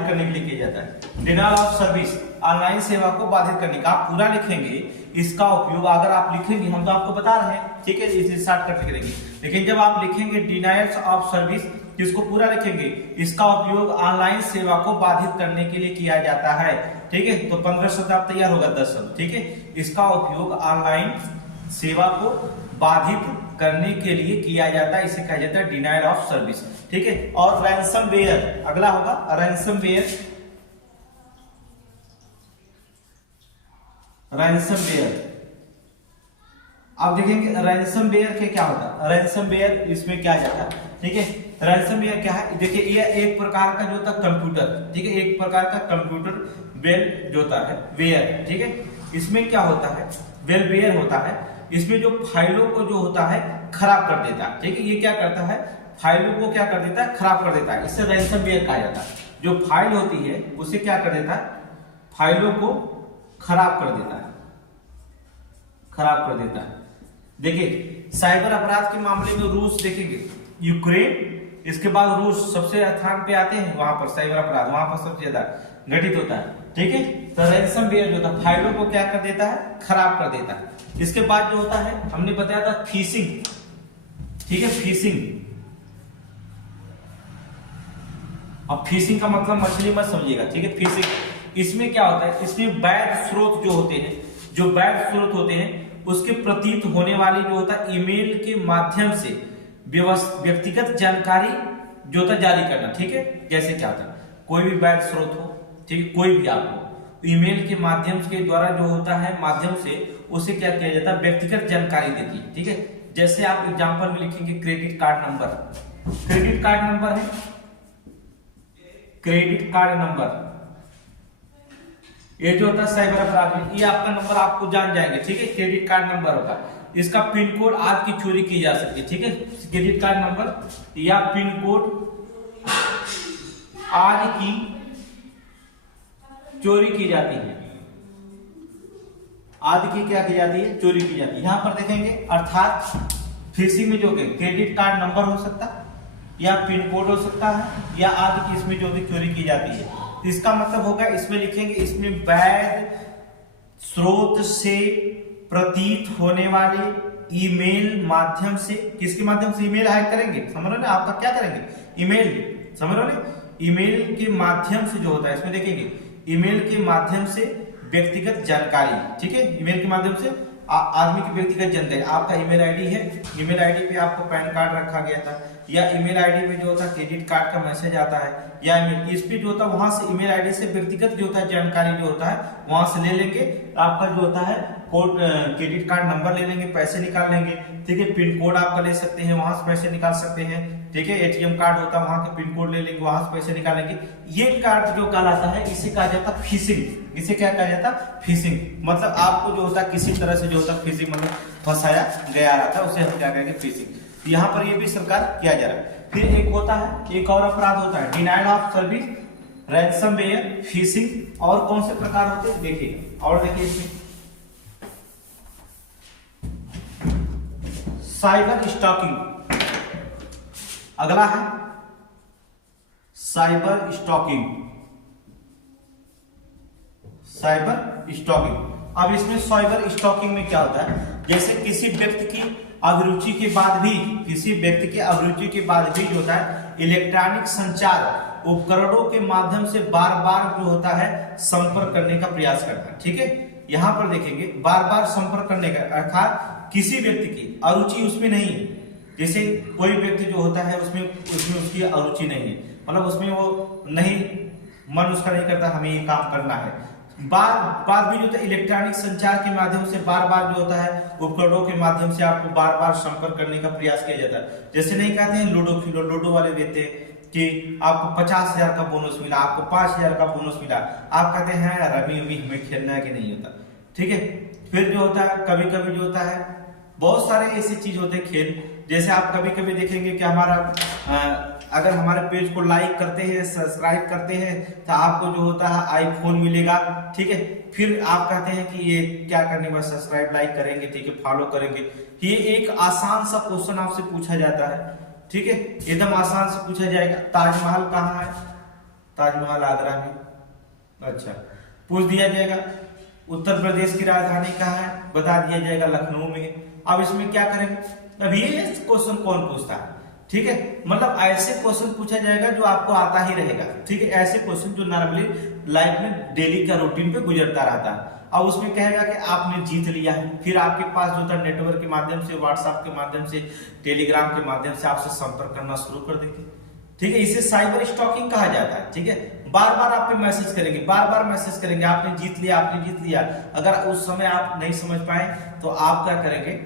करने के लिए किया जाता है। डिनायल ऑफ सर्विस, ऑनलाइन सेवा को बाधित करने का। आप पूरा लिखेंगे, इसका उपयोग अगर आप लिखेंगे, हम तो आपको बता रहे हैं, ठीक है, इसे शॉर्टकट लिख देंगे, लेकिन जब आप लिखेंगे डिनायल ऑफ सर्विस, इसको पूरा लिखेंगे, इसका उपयोग ऑनलाइन सेवा को बाधित करने के लिए किया जाता है, ठीक है। तो 15 शब्द आप तैयार होगा, 10 शब्द, ठीक है। इसका उपयोग ऑनलाइन सेवा को बाधित करने के लिए किया जाता है, इसे कहा जाता है डिनायल ऑफ सर्विस, ठीक है। और रैंसमवेयर अगला होगा, रैंसमवेयर, आप देखेंगे रैंसमवेयर के क्या होता है, रैंसमवेयर इसमें क्या जाता है, ठीक है। रैंसमवेयर क्या है, देखिए ये एक प्रकार का जो होता है कंप्यूटर, ठीक है, एक प्रकार का कंप्यूटर वेल जो होता है वेयर, ठीक है। इसमें क्या होता है, वेलवेयर होता है, इसमें जो फाइलों को जो होता है खराब कर देता है, ठीक है। ये क्या करता है, फाइलों को क्या कर देता है, खराब कर देता है, इससे रैंसमवेयर कहा जाता है। जो फाइल होती है उसे क्या कर देता है, फाइलों को खराब कर देता है, देखिए साइबर अपराध के मामले में रूस देखेंगे, यूक्रेन, इसके बाद रूस सबसे स्थान पे आते हैं, वहां पर साइबर अपराध वहां पर सबसे ज्यादा घटित होता है, ठीक है। तो रैंसमवेयर जो होता है फाइलों को क्या कर देता है, खराब कर देता है। इसके बाद जो होता है हमने बताया था फिशिंग, ठीक है, फिशिंग। अब फिशिंग का मतलब मछली मत समझिएगा, ठीक है, फिशिंग। इसमें क्या होता है, इसमें वैध स्रोत जो होते हैं, जो वैध स्रोत होते हैं उसके प्रतीत होने वाली जो होता है ईमेल के माध्यम से व्यक्तिगत जानकारी जो होता जारी करना, ठीक है। जैसे क्या होता है, कोई भी वैध स्रोत हो, ठीक है, कोई भी आपको ईमेल के माध्यम के द्वारा जो होता है माध्यम से उसे क्या किया जाता है, व्यक्तिगत जानकारी देती है, ठीक है। जैसे आप एग्जांपल में लिखेंगे credit card number, credit card number है, क्रेडिट कार्ड नंबर, ये जो होता है साइबर अपराध में, ये आपका नंबर आपको जान जाएंगे, ठीक है, क्रेडिट कार्ड नंबर होगा। इसका पिन कोड आदि की चोरी की जा सकती है, ठीक है। क्रेडिट कार्ड नंबर या पिन कोड आदि की चोरी की जाती है, आदि की क्या की जाती है, चोरी की जाती है। यहां पर देखेंगे, अर्थात फिशिंग में जो क्रेडिट कार्ड नंबर हो सकता है या पिन कोड हो सकता है या आदि की इसमें जो चोरी की जाती है। इसका मतलब होगा, इसमें लिखेंगे, इसमें वैध स्रोत से प्रतीत होने वाले ईमेल माध्यम से, किसके माध्यम से ईमेल हैक करेंगे, समझ रहे हो ना, आपका क्या करेंगे, ईमेल, समझ रहे हो ना, ईमेल के माध्यम से जो होता है, इसमें देखेंगे ईमेल के माध्यम से व्यक्तिगत जानकारी, ठीक है, ईमेल के माध्यम से आदमी की व्यक्तिगत जानकारी, आपका ईमेल आईडी है, ईमेल आईडी पे आपको पैन कार्ड रखा गया था, या ईमेल आईडी पे जो होता है क्रेडिट कार्ड का मैसेज आता है, या इस पे जो होता है वहां से ईमेल आईडी से व्यक्तिगत जो होता है जानकारी जो होता है वहां से ले लेंगे, आपका जो होता है कोड क्रेडिट कार्ड नंबर ले लेंगे, पैसे निकाल लेंगे, ठीक है, पिन कोड आपका ले सकते हैं, वहां से पैसे निकाल सकते हैं, ठीक है, एटीएम कार्ड होता है वहां के पिन कोड ले लेंगे, वहां से पैसे निकालेंगे। ये कार्ड जो कहलाता है इसे कहा जाता है फिशिंग, इसे क्या कहा जाता है, फिशिंग, मतलब आपको जो होता है किसी तरह से जो होता है फिशिंग मतलब फंसाया गया रहता है, उसे हम क्या कहेंगे, फिशिंग। यहाँ पर ये भी सरकार किया जा रहा है। फिर एक होता है, एक और अपराध होता है denied of service, ransomware, fishing, और कौन से प्रकार होते हैं देखिए, और देखिए इसमें साइबर स्टॉकिंग, अगला है साइबर स्टॉकिंग, साइबर स्टॉकिंग। अब इसमें साइबर स्टॉकिंग में क्या होता है, जैसे किसी व्यक्ति की अभिरुचि के बाद भी, किसी व्यक्ति की अभिरुचि के बाद भी जो होता है इलेक्ट्रॉनिक संचार उपकरणों के माध्यम से बार बार जो होता है संपर्क करने का प्रयास करता है, ठीक है। यहां पर देखेंगे बार बार संपर्क करने का, अर्थात किसी व्यक्ति की अरुचि उसमें नहीं है, जैसे कोई व्यक्ति जो होता है उसमें उसकी अरुचि नहीं है, मतलब उसमें वो नहीं, मन उसका नहीं करता हमें ये काम करना है, बार भी जो होता है इलेक्ट्रॉनिक संचार के माध्यम से बार बार जो होता है उपकरणों के माध्यम से आपको बार बार संपर्क करने का प्रयास किया जाता है। जैसे नहीं कहते हैं लूडो खेलो, लूडो वाले देते हैं कि आपको 50,000 का बोनस मिला, आपको 5,000 का बोनस मिला, आप कहते हैं अभी हमें खेलना है कि नहीं होता, ठीक है। फिर जो होता है कभी कभी जो होता है बहुत सारे ऐसी चीज होते हैं खेल, जैसे आप कभी कभी देखेंगे कि हमारा अगर हमारे पेज को लाइक करते हैं, सब्सक्राइब करते हैं तो आपको जो होता है आईफोन मिलेगा, ठीक है। फिर आप कहते हैं कि ये क्या करने के बाद सब्सक्राइब लाइक करेंगे, ठीक है, फॉलो करेंगे। ये एक आसान सा क्वेश्चन आपसे पूछा जाता है, ठीक है, एकदम आसान से पूछा जाएगा, ताजमहल कहाँ है, ताजमहल आगरा में, अच्छा, पूछ दिया जाएगा उत्तर प्रदेश की राजधानी कहाँ है, बता दिया जाएगा लखनऊ में। अब इसमें क्या करेंगे, अब ये क्वेश्चन कौन पूछता है, ठीक है, मतलब ऐसे क्वेश्चन पूछा जाएगा जो आपको आता ही रहेगा, ठीक है, ऐसे क्वेश्चन जो नॉर्मली लाइफ में डेली का रूटीन पे गुजरता रहता है। अब उसमें कहेगा कि आपने जीत लिया है, फिर आपके पास जो था नेटवर्क के माध्यम से, व्हाट्सएप के माध्यम से, टेलीग्राम के माध्यम से आपसे संपर्क करना शुरू कर देंगे, ठीक है, इसे साइबर स्टॉकिंग कहा जाता है, ठीक है। बार बार आप पे मैसेज करेंगे, बार बार मैसेज करेंगे, आपने जीत लिया, आपने जीत लिया। अगर उस समय आप नहीं समझ पाए तो आप क्या करेंगे,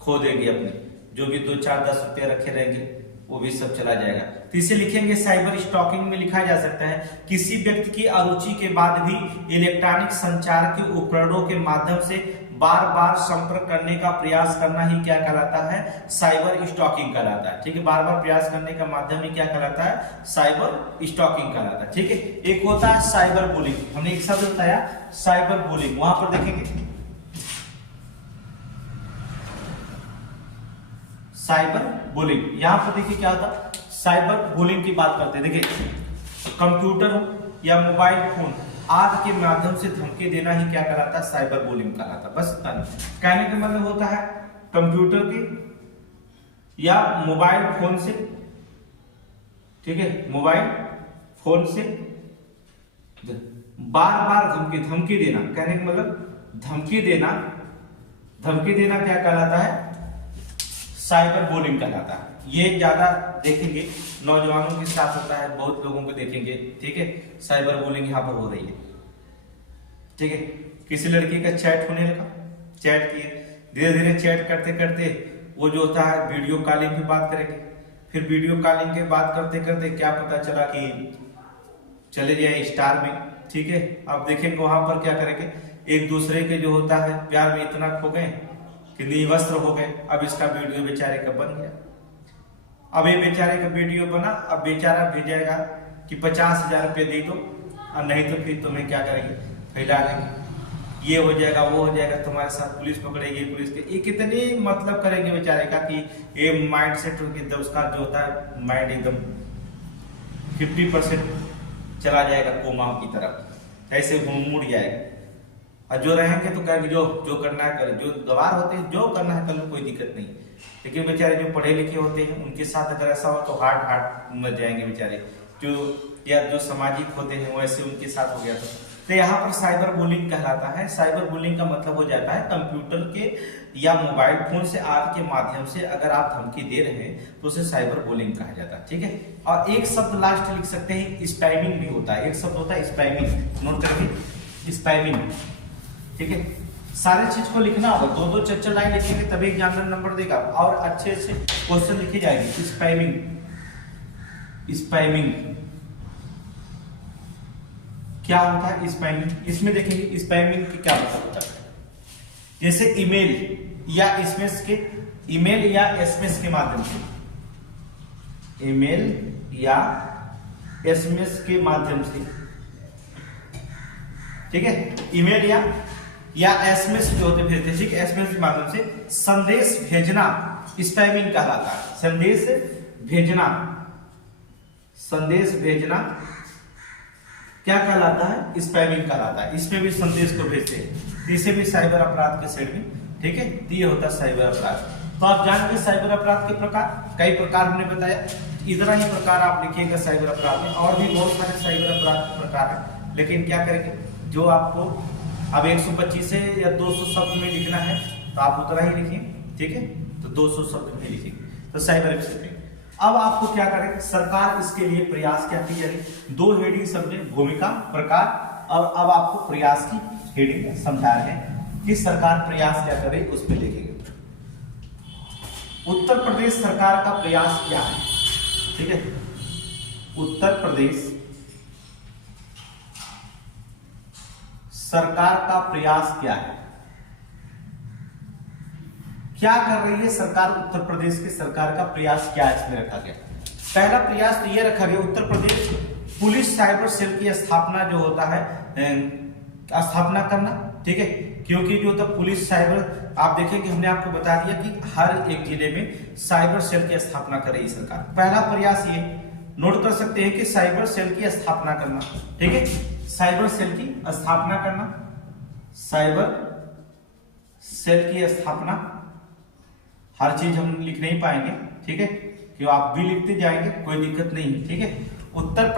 खो देंगे अपने जो भी 2-4-10 रुपये रखे रहेंगे, वो भी सब चला जाएगा। तो इसे लिखेंगे साइबर स्टॉकिंग में लिखा जा सकता है किसी व्यक्ति की अरुचि के बाद भी इलेक्ट्रॉनिक संचार के उपकरणों के माध्यम से बार बार संपर्क करने का प्रयास करना ही क्या कहलाता है, साइबर स्टॉकिंग कहलाता है, ठीक है। बार बार प्रयास करने का माध्यम ही क्या कहलाता है, साइबर स्टॉकिंग कहलाता है, ठीक है। एक होता है साइबर बुलिंग, हमने एक शब्द बताया साइबर बुलिंग, वहां पर देखेंगे साइबर बुलिंग। यहां पर देखिए क्या होता है, साइबर बुलिंग की बात करते हैं, देखिए कंप्यूटर या मोबाइल फोन आदि के माध्यम से धमकी देना ही क्या कहलाता है, साइबर बुलिंग कहलाता है। बस इतना कहने का मतलब होता है कंप्यूटर की या मोबाइल फोन से, ठीक है, मोबाइल फोन से बार बार धमकी देना, कहने का मतलब धमकी देना क्या कहलाता है, साइबर बुलिंग कहलाता है। ये ज्यादा देखेंगे नौजवानों के साथ होता है, बहुत लोगों को देखेंगे, ठीक है, साइबर बुलिंग यहाँ पर हो रही है, ठीक है। किसी लड़की का चैट होने लगा, चैट किए, धीरे धीरे चैट करते करते वो जो होता है वीडियो कॉलिंग पे बात करेंगे, फिर वीडियो कॉलिंग के बात करते करते क्या पता चला कि चले जाए स्टार में, ठीक है। अब देखेंगे वहां पर क्या करेंगे, एक दूसरे के जो होता है प्यार में इतना खो गए कि निवस्त्र हो गए। अब इसका वीडियो बेचारे का बन गया, अब ये बेचारे का वीडियो बना, अब बेचारा भेजेगा कि 50,000 रुपये दे दो, और नहीं तो फिर तुम्हें क्या करेंगे, फैला लेंगे, ये हो जाएगा, वो हो जाएगा, तुम्हारे साथ पुलिस पकड़ेगी, पुलिस के ये कितनी मतलब करेंगे बेचारे का कि ये माइंड सेट एकदम, उसका जो होता है माइंड एकदम 50% चला जाएगा कोमा की तरफ, ऐसे मुड़ जाएगा। और जो रहेंगे तो कहेंगे जो जो करना है करें, जो गवार होते हैं जो करना है कर लो, कोई दिक्कत नहीं। लेकिन बेचारे जो पढ़े लिखे होते हैं उनके साथ अगर ऐसा हो तो हार्ट मर जाएंगे बेचारे, जो या जो सामाजिक होते हैं वैसे उनके साथ हो गया तो यहाँ पर साइबर बुलिंग कहलाता है। साइबर बुलिंग का मतलब हो जाता है कंप्यूटर के या मोबाइल फोन से आदि के माध्यम से अगर आप धमकी दे रहे हैं तो उसे साइबर बुलिंग कहा जाता है, ठीक है। और एक शब्द लास्ट लिख सकते हैं, स्पैमिंग भी होता है, एक शब्द होता है स्पैमिंग, नोट करेंगे स्पैमिंग, ठीक है। सारे चीज को लिखना होगा, दो दो चार लाइन लिखेंगे तभी एग्जामिनर नंबर देगा और अच्छे से क्वेश्चन लिखे जाएंगे। स्पैमिंग, स्पैमिंग क्या होता है स्पैमिंग, इसमें देखेंगे स्पैमिंग की क्या मतलब होता है। जैसे ईमेल या एसएमएस के, ईमेल या एसएमएस के माध्यम से, ईमेल या एसएमएस के माध्यम से, ठीक है, ईमेल या एसएमएस जो होते भेजते, ठीक है, एसएमएस के माध्यम से संदेश भेजना स्पैमिंग कहलाता है। संदेश भेजना, संदेश भेजना क्या कहलाता है, स्पैमिंग कहलाता है। इसमें भी संदेश को भेजते हैं, इसे भी साइबर अपराध के सेट में, ठीक है। ये होता है साइबर अपराध। तो आप जानेंगे साइबर अपराध के प्रकार, कई प्रकार हमने बताया, इतना ही प्रकार आप लिखिएगा साइबर अपराध में, और भी बहुत सारे साइबर अपराध के प्रकार है। लेकिन क्या करेंगे, जो आपको अब 125 से या 200 शब्द में लिखना है तो आप उतना ही लिखिए, ठीक है। तो 200 शब्द में लिखिए तो साइबर अपराध। अब आपको क्या करें, सरकार इसके लिए प्रयास क्या की जाएगी, दो हेडिंग समझे, भूमिका, प्रकार, और अब आपको प्रयास की हेडिंग समझा रहे हैं कि सरकार प्रयास क्या करे, उस पर लिखेंगे। उत्तर प्रदेश सरकार का प्रयास क्या है, ठीक है। उत्तर प्रदेश सरकार का प्रयास क्या है, क्या कर रही है सरकार, उत्तर प्रदेश की सरकार का प्रयास क्या है, इसमें रखा गया। पहला प्रयास तो यह रखा गया, Uttar Pradesh police cyber cell की स्थापना जो होता है, स्थापना करना, ठीक है। क्योंकि जो होता पुलिस साइबर, आप देखेंगे हमने आपको बता दिया कि हर एक जिले में साइबर सेल की स्थापना कर रही सरकार। पहला प्रयास ये नोट कर सकते हैं कि साइबर सेल की स्थापना करना, ठीक है, साइबर सेल की स्थापना करना, साइबर सेल की स्थापना। हर चीज हम लिख नहीं पाएंगे, ठीक है, कि आप भी लिखते जाएंगे, कोई दिक्कत नहीं है, ठीक है। Uttar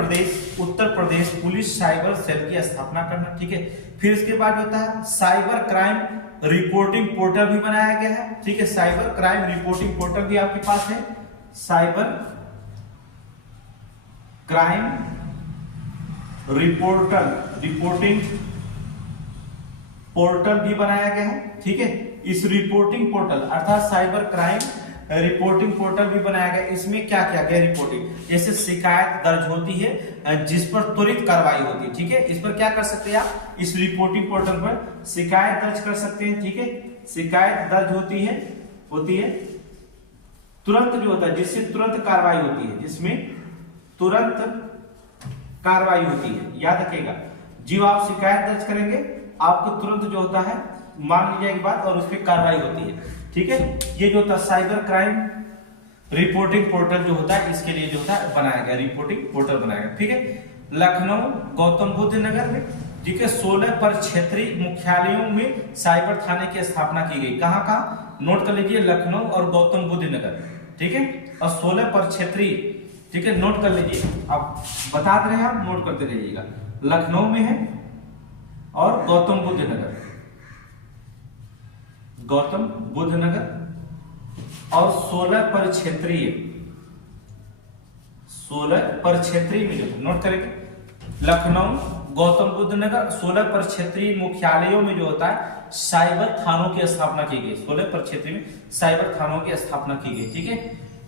Pradesh police cyber cell की स्थापना करना, ठीक है। फिर इसके बाद होता है साइबर क्राइम रिपोर्टिंग पोर्टल भी बनाया गया है, ठीक है। साइबर क्राइम रिपोर्टिंग पोर्टल भी आपके पास है, साइबर क्राइम रिपोर्टिंग पोर्टल भी बनाया गया है, ठीक है। इस रिपोर्टिंग पोर्टल अर्थात साइबर क्राइम रिपोर्टिंग पोर्टल भी बनाया गया। इसमें क्या क्या गया, रिपोर्टिंग, जैसे शिकायत दर्ज होती है जिस पर त्वरित कार्रवाई होती है, ठीक है। इस पर क्या कर सकते हैं आप, इस रिपोर्टिंग पोर्टल पर शिकायत दर्ज कर सकते हैं, ठीक है। शिकायत दर्ज होती है तुरंत जो होता है, जिससे तुरंत कार्रवाई होती है, जिसमें तुरंत कार्रवाई होती है, याद रखिएगा। जो आप शिकायत दर्ज करेंगे आपको तुरंत जो होता है मान लीजिए एक बात और उस पर कार्रवाई होती है, ठीक है। ये जो होता है साइबर क्राइम रिपोर्टिंग पोर्टल जो होता है, इसके लिए जो होता है बनाया गया, रिपोर्टिंग पोर्टल बनाया गया, ठीक है। लखनऊ गौतम बुद्ध नगर में, ठीक है, 16 पर क्षेत्रीय मुख्यालयों में साइबर थाने की स्थापना की गई। कहां कहां, नोट कर लीजिए, लखनऊ और गौतम बुद्ध नगर, ठीक है। और 16 पर क्षेत्रीय, ठीक है, नोट कर लीजिए, आप बता रहे हैं, आप नोट करते रहिएगा। लखनऊ में है और गौतम बुद्ध नगर, गौतम बुद्ध नगर, और 16 पर क्षेत्रीय, 16 पर क्षेत्रीय में जो नोट करेंगे, लखनऊ गौतम बुद्ध नगर 16 पर क्षेत्रीय मुख्यालयों में जो होता है साइबर थानों की स्थापना की गई। 16 पर क्षेत्रीय में साइबर थानों की स्थापना की गई, ठीक है।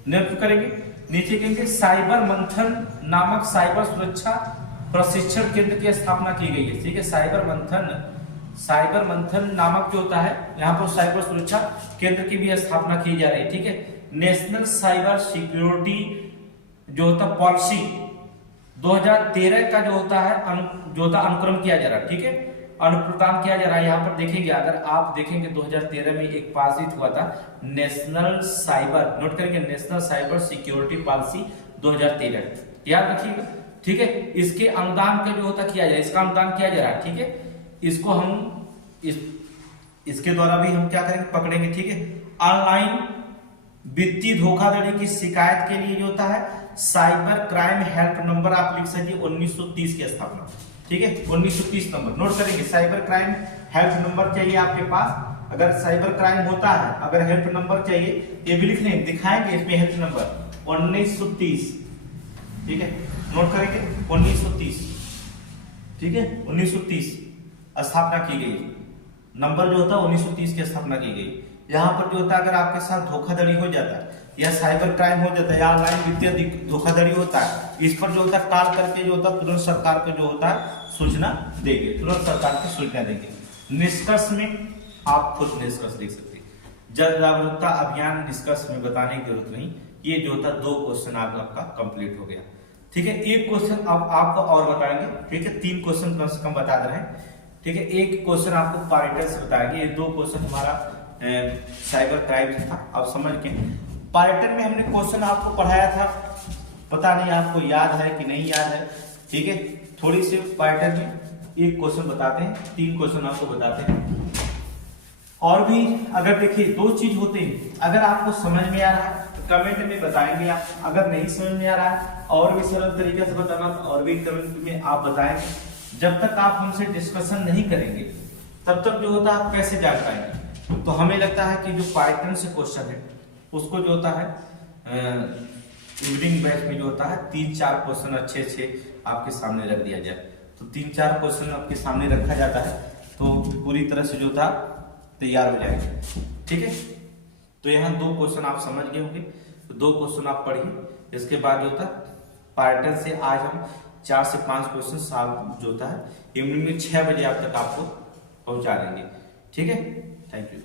नोट करेंगे, नीचे कहेंगे साइबर मंथन नामक साइबर सुरक्षा प्रशिक्षण केंद्र की स्थापना की गई है, ठीक है। साइबर मंथन नामक जो होता है, यहाँ पर साइबर सुरक्षा केंद्र की भी स्थापना की जा रही है, ठीक है। नेशनल साइबर सिक्योरिटी जो होता है पॉलिसी 2013 का जो होता है अनुक्रम किया जा रहा है, ठीक है, अनुप्रदान किया जा रहा है। यहाँ पर देखेंगे, अगर आप देखेंगे 2013 में एक पारित हुआ था नेशनल साइबर, नोट करेंगे, नेशनल साइबर सिक्योरिटी पॉलिसी 2013, याद रखिएगा, ठीक है। इसके अनुदान का जो होता किया जाए, इसका अनुदान किया जा रहा है, ठीक है। इसको हम इसके द्वारा भी हम क्या करेंगे, पकड़ेंगे। ठीक है, ऑनलाइन वित्तीय धोखाधड़ी की शिकायत के लिए जो होता है साइबर क्राइम हेल्प नंबर आप लिख सकते 1930 की स्थापना। ठीक है, 1930 नंबर नोट करेंगे। साइबर क्राइम हेल्प नंबर चाहिए आपके पास, अगर साइबर क्राइम होता है, अगर हेल्प नंबर चाहिए ये भी लिख लेंगे, दिखाएंगे इसमें हेल्प नंबर 1930। ठीक है, नोट करेंगे 1930। ठीक है, 1930 स्थापना की गई, नंबर जो होता है 1930 की स्थापना की गई। यहाँ पर जो होता है अगर आपके साथ धोखाधड़ी हो जाता है या साइबर क्राइम हो जाता है या ऑनलाइन वित्तीय धोखाधड़ी होता है, इस पर जो होता है कॉल करके जो होता है तुरंत सरकार को जो होता है सूचना देंगे, तुरंत सरकार को सूचना देंगे। निष्कर्ष में आप खुद निष्कर्ष देख सकते हैं। जन जागरूकता अभियान निष्कर्ष में बताने की जरूरत नहीं, ये जो होता 2 क्वेश्चन आपका कंप्लीट हो गया। ठीक है, एक क्वेश्चन अब आपको और बताएंगे। ठीक है, 3 क्वेश्चन कम से कम बता रहे हैं। ठीक है, एक क्वेश्चन आपको पार्टनर से बताएंगे, ये 2 क्वेश्चन हमारा साइबर क्राइम था। आप समझ के पार्टन में हमने क्वेश्चन आपको पढ़ाया था, पता नहीं आपको याद है कि नहीं याद है। ठीक है, थोड़ी सी पार्टन में एक क्वेश्चन बताते हैं, 3 क्वेश्चन आपको बताते हैं। और भी अगर देखिए 2 चीज होते हैं, अगर आपको समझ में आ रहा है तो कमेंट में बताएंगे आप, अगर नहीं समझ में आ रहा है और भी सरल तरीके से बताना तो और भी कमेंट में आप बताएंगे। जब तक आप हमसे डिस्कशन नहीं करेंगे तब तक जो होता है आप कैसे जान पाएंगे। तो हमें लगता है कि जो पाइथन से क्वेश्चन है उसको जो होता है इवनिंग बैच में जो होता है 3-4 क्वेश्चन अच्छे आपके सामने रख दिया जाए। तो 3-4 क्वेश्चन आपके सामने रखा जाता है तो पूरी तरह से जो था तैयार हो जाएगा। ठीक है, तो यहाँ 2 क्वेश्चन आप समझ गए होंगे, तो 2 क्वेश्चन आप पढ़िए। इसके बाद जो था पार्टन से आज हम 4 से 5 क्वेश्चन शाम जो होता है इवनिंग में 6 बजे आप तक आपको पहुंचा देंगे। ठीक है, थैंक यू।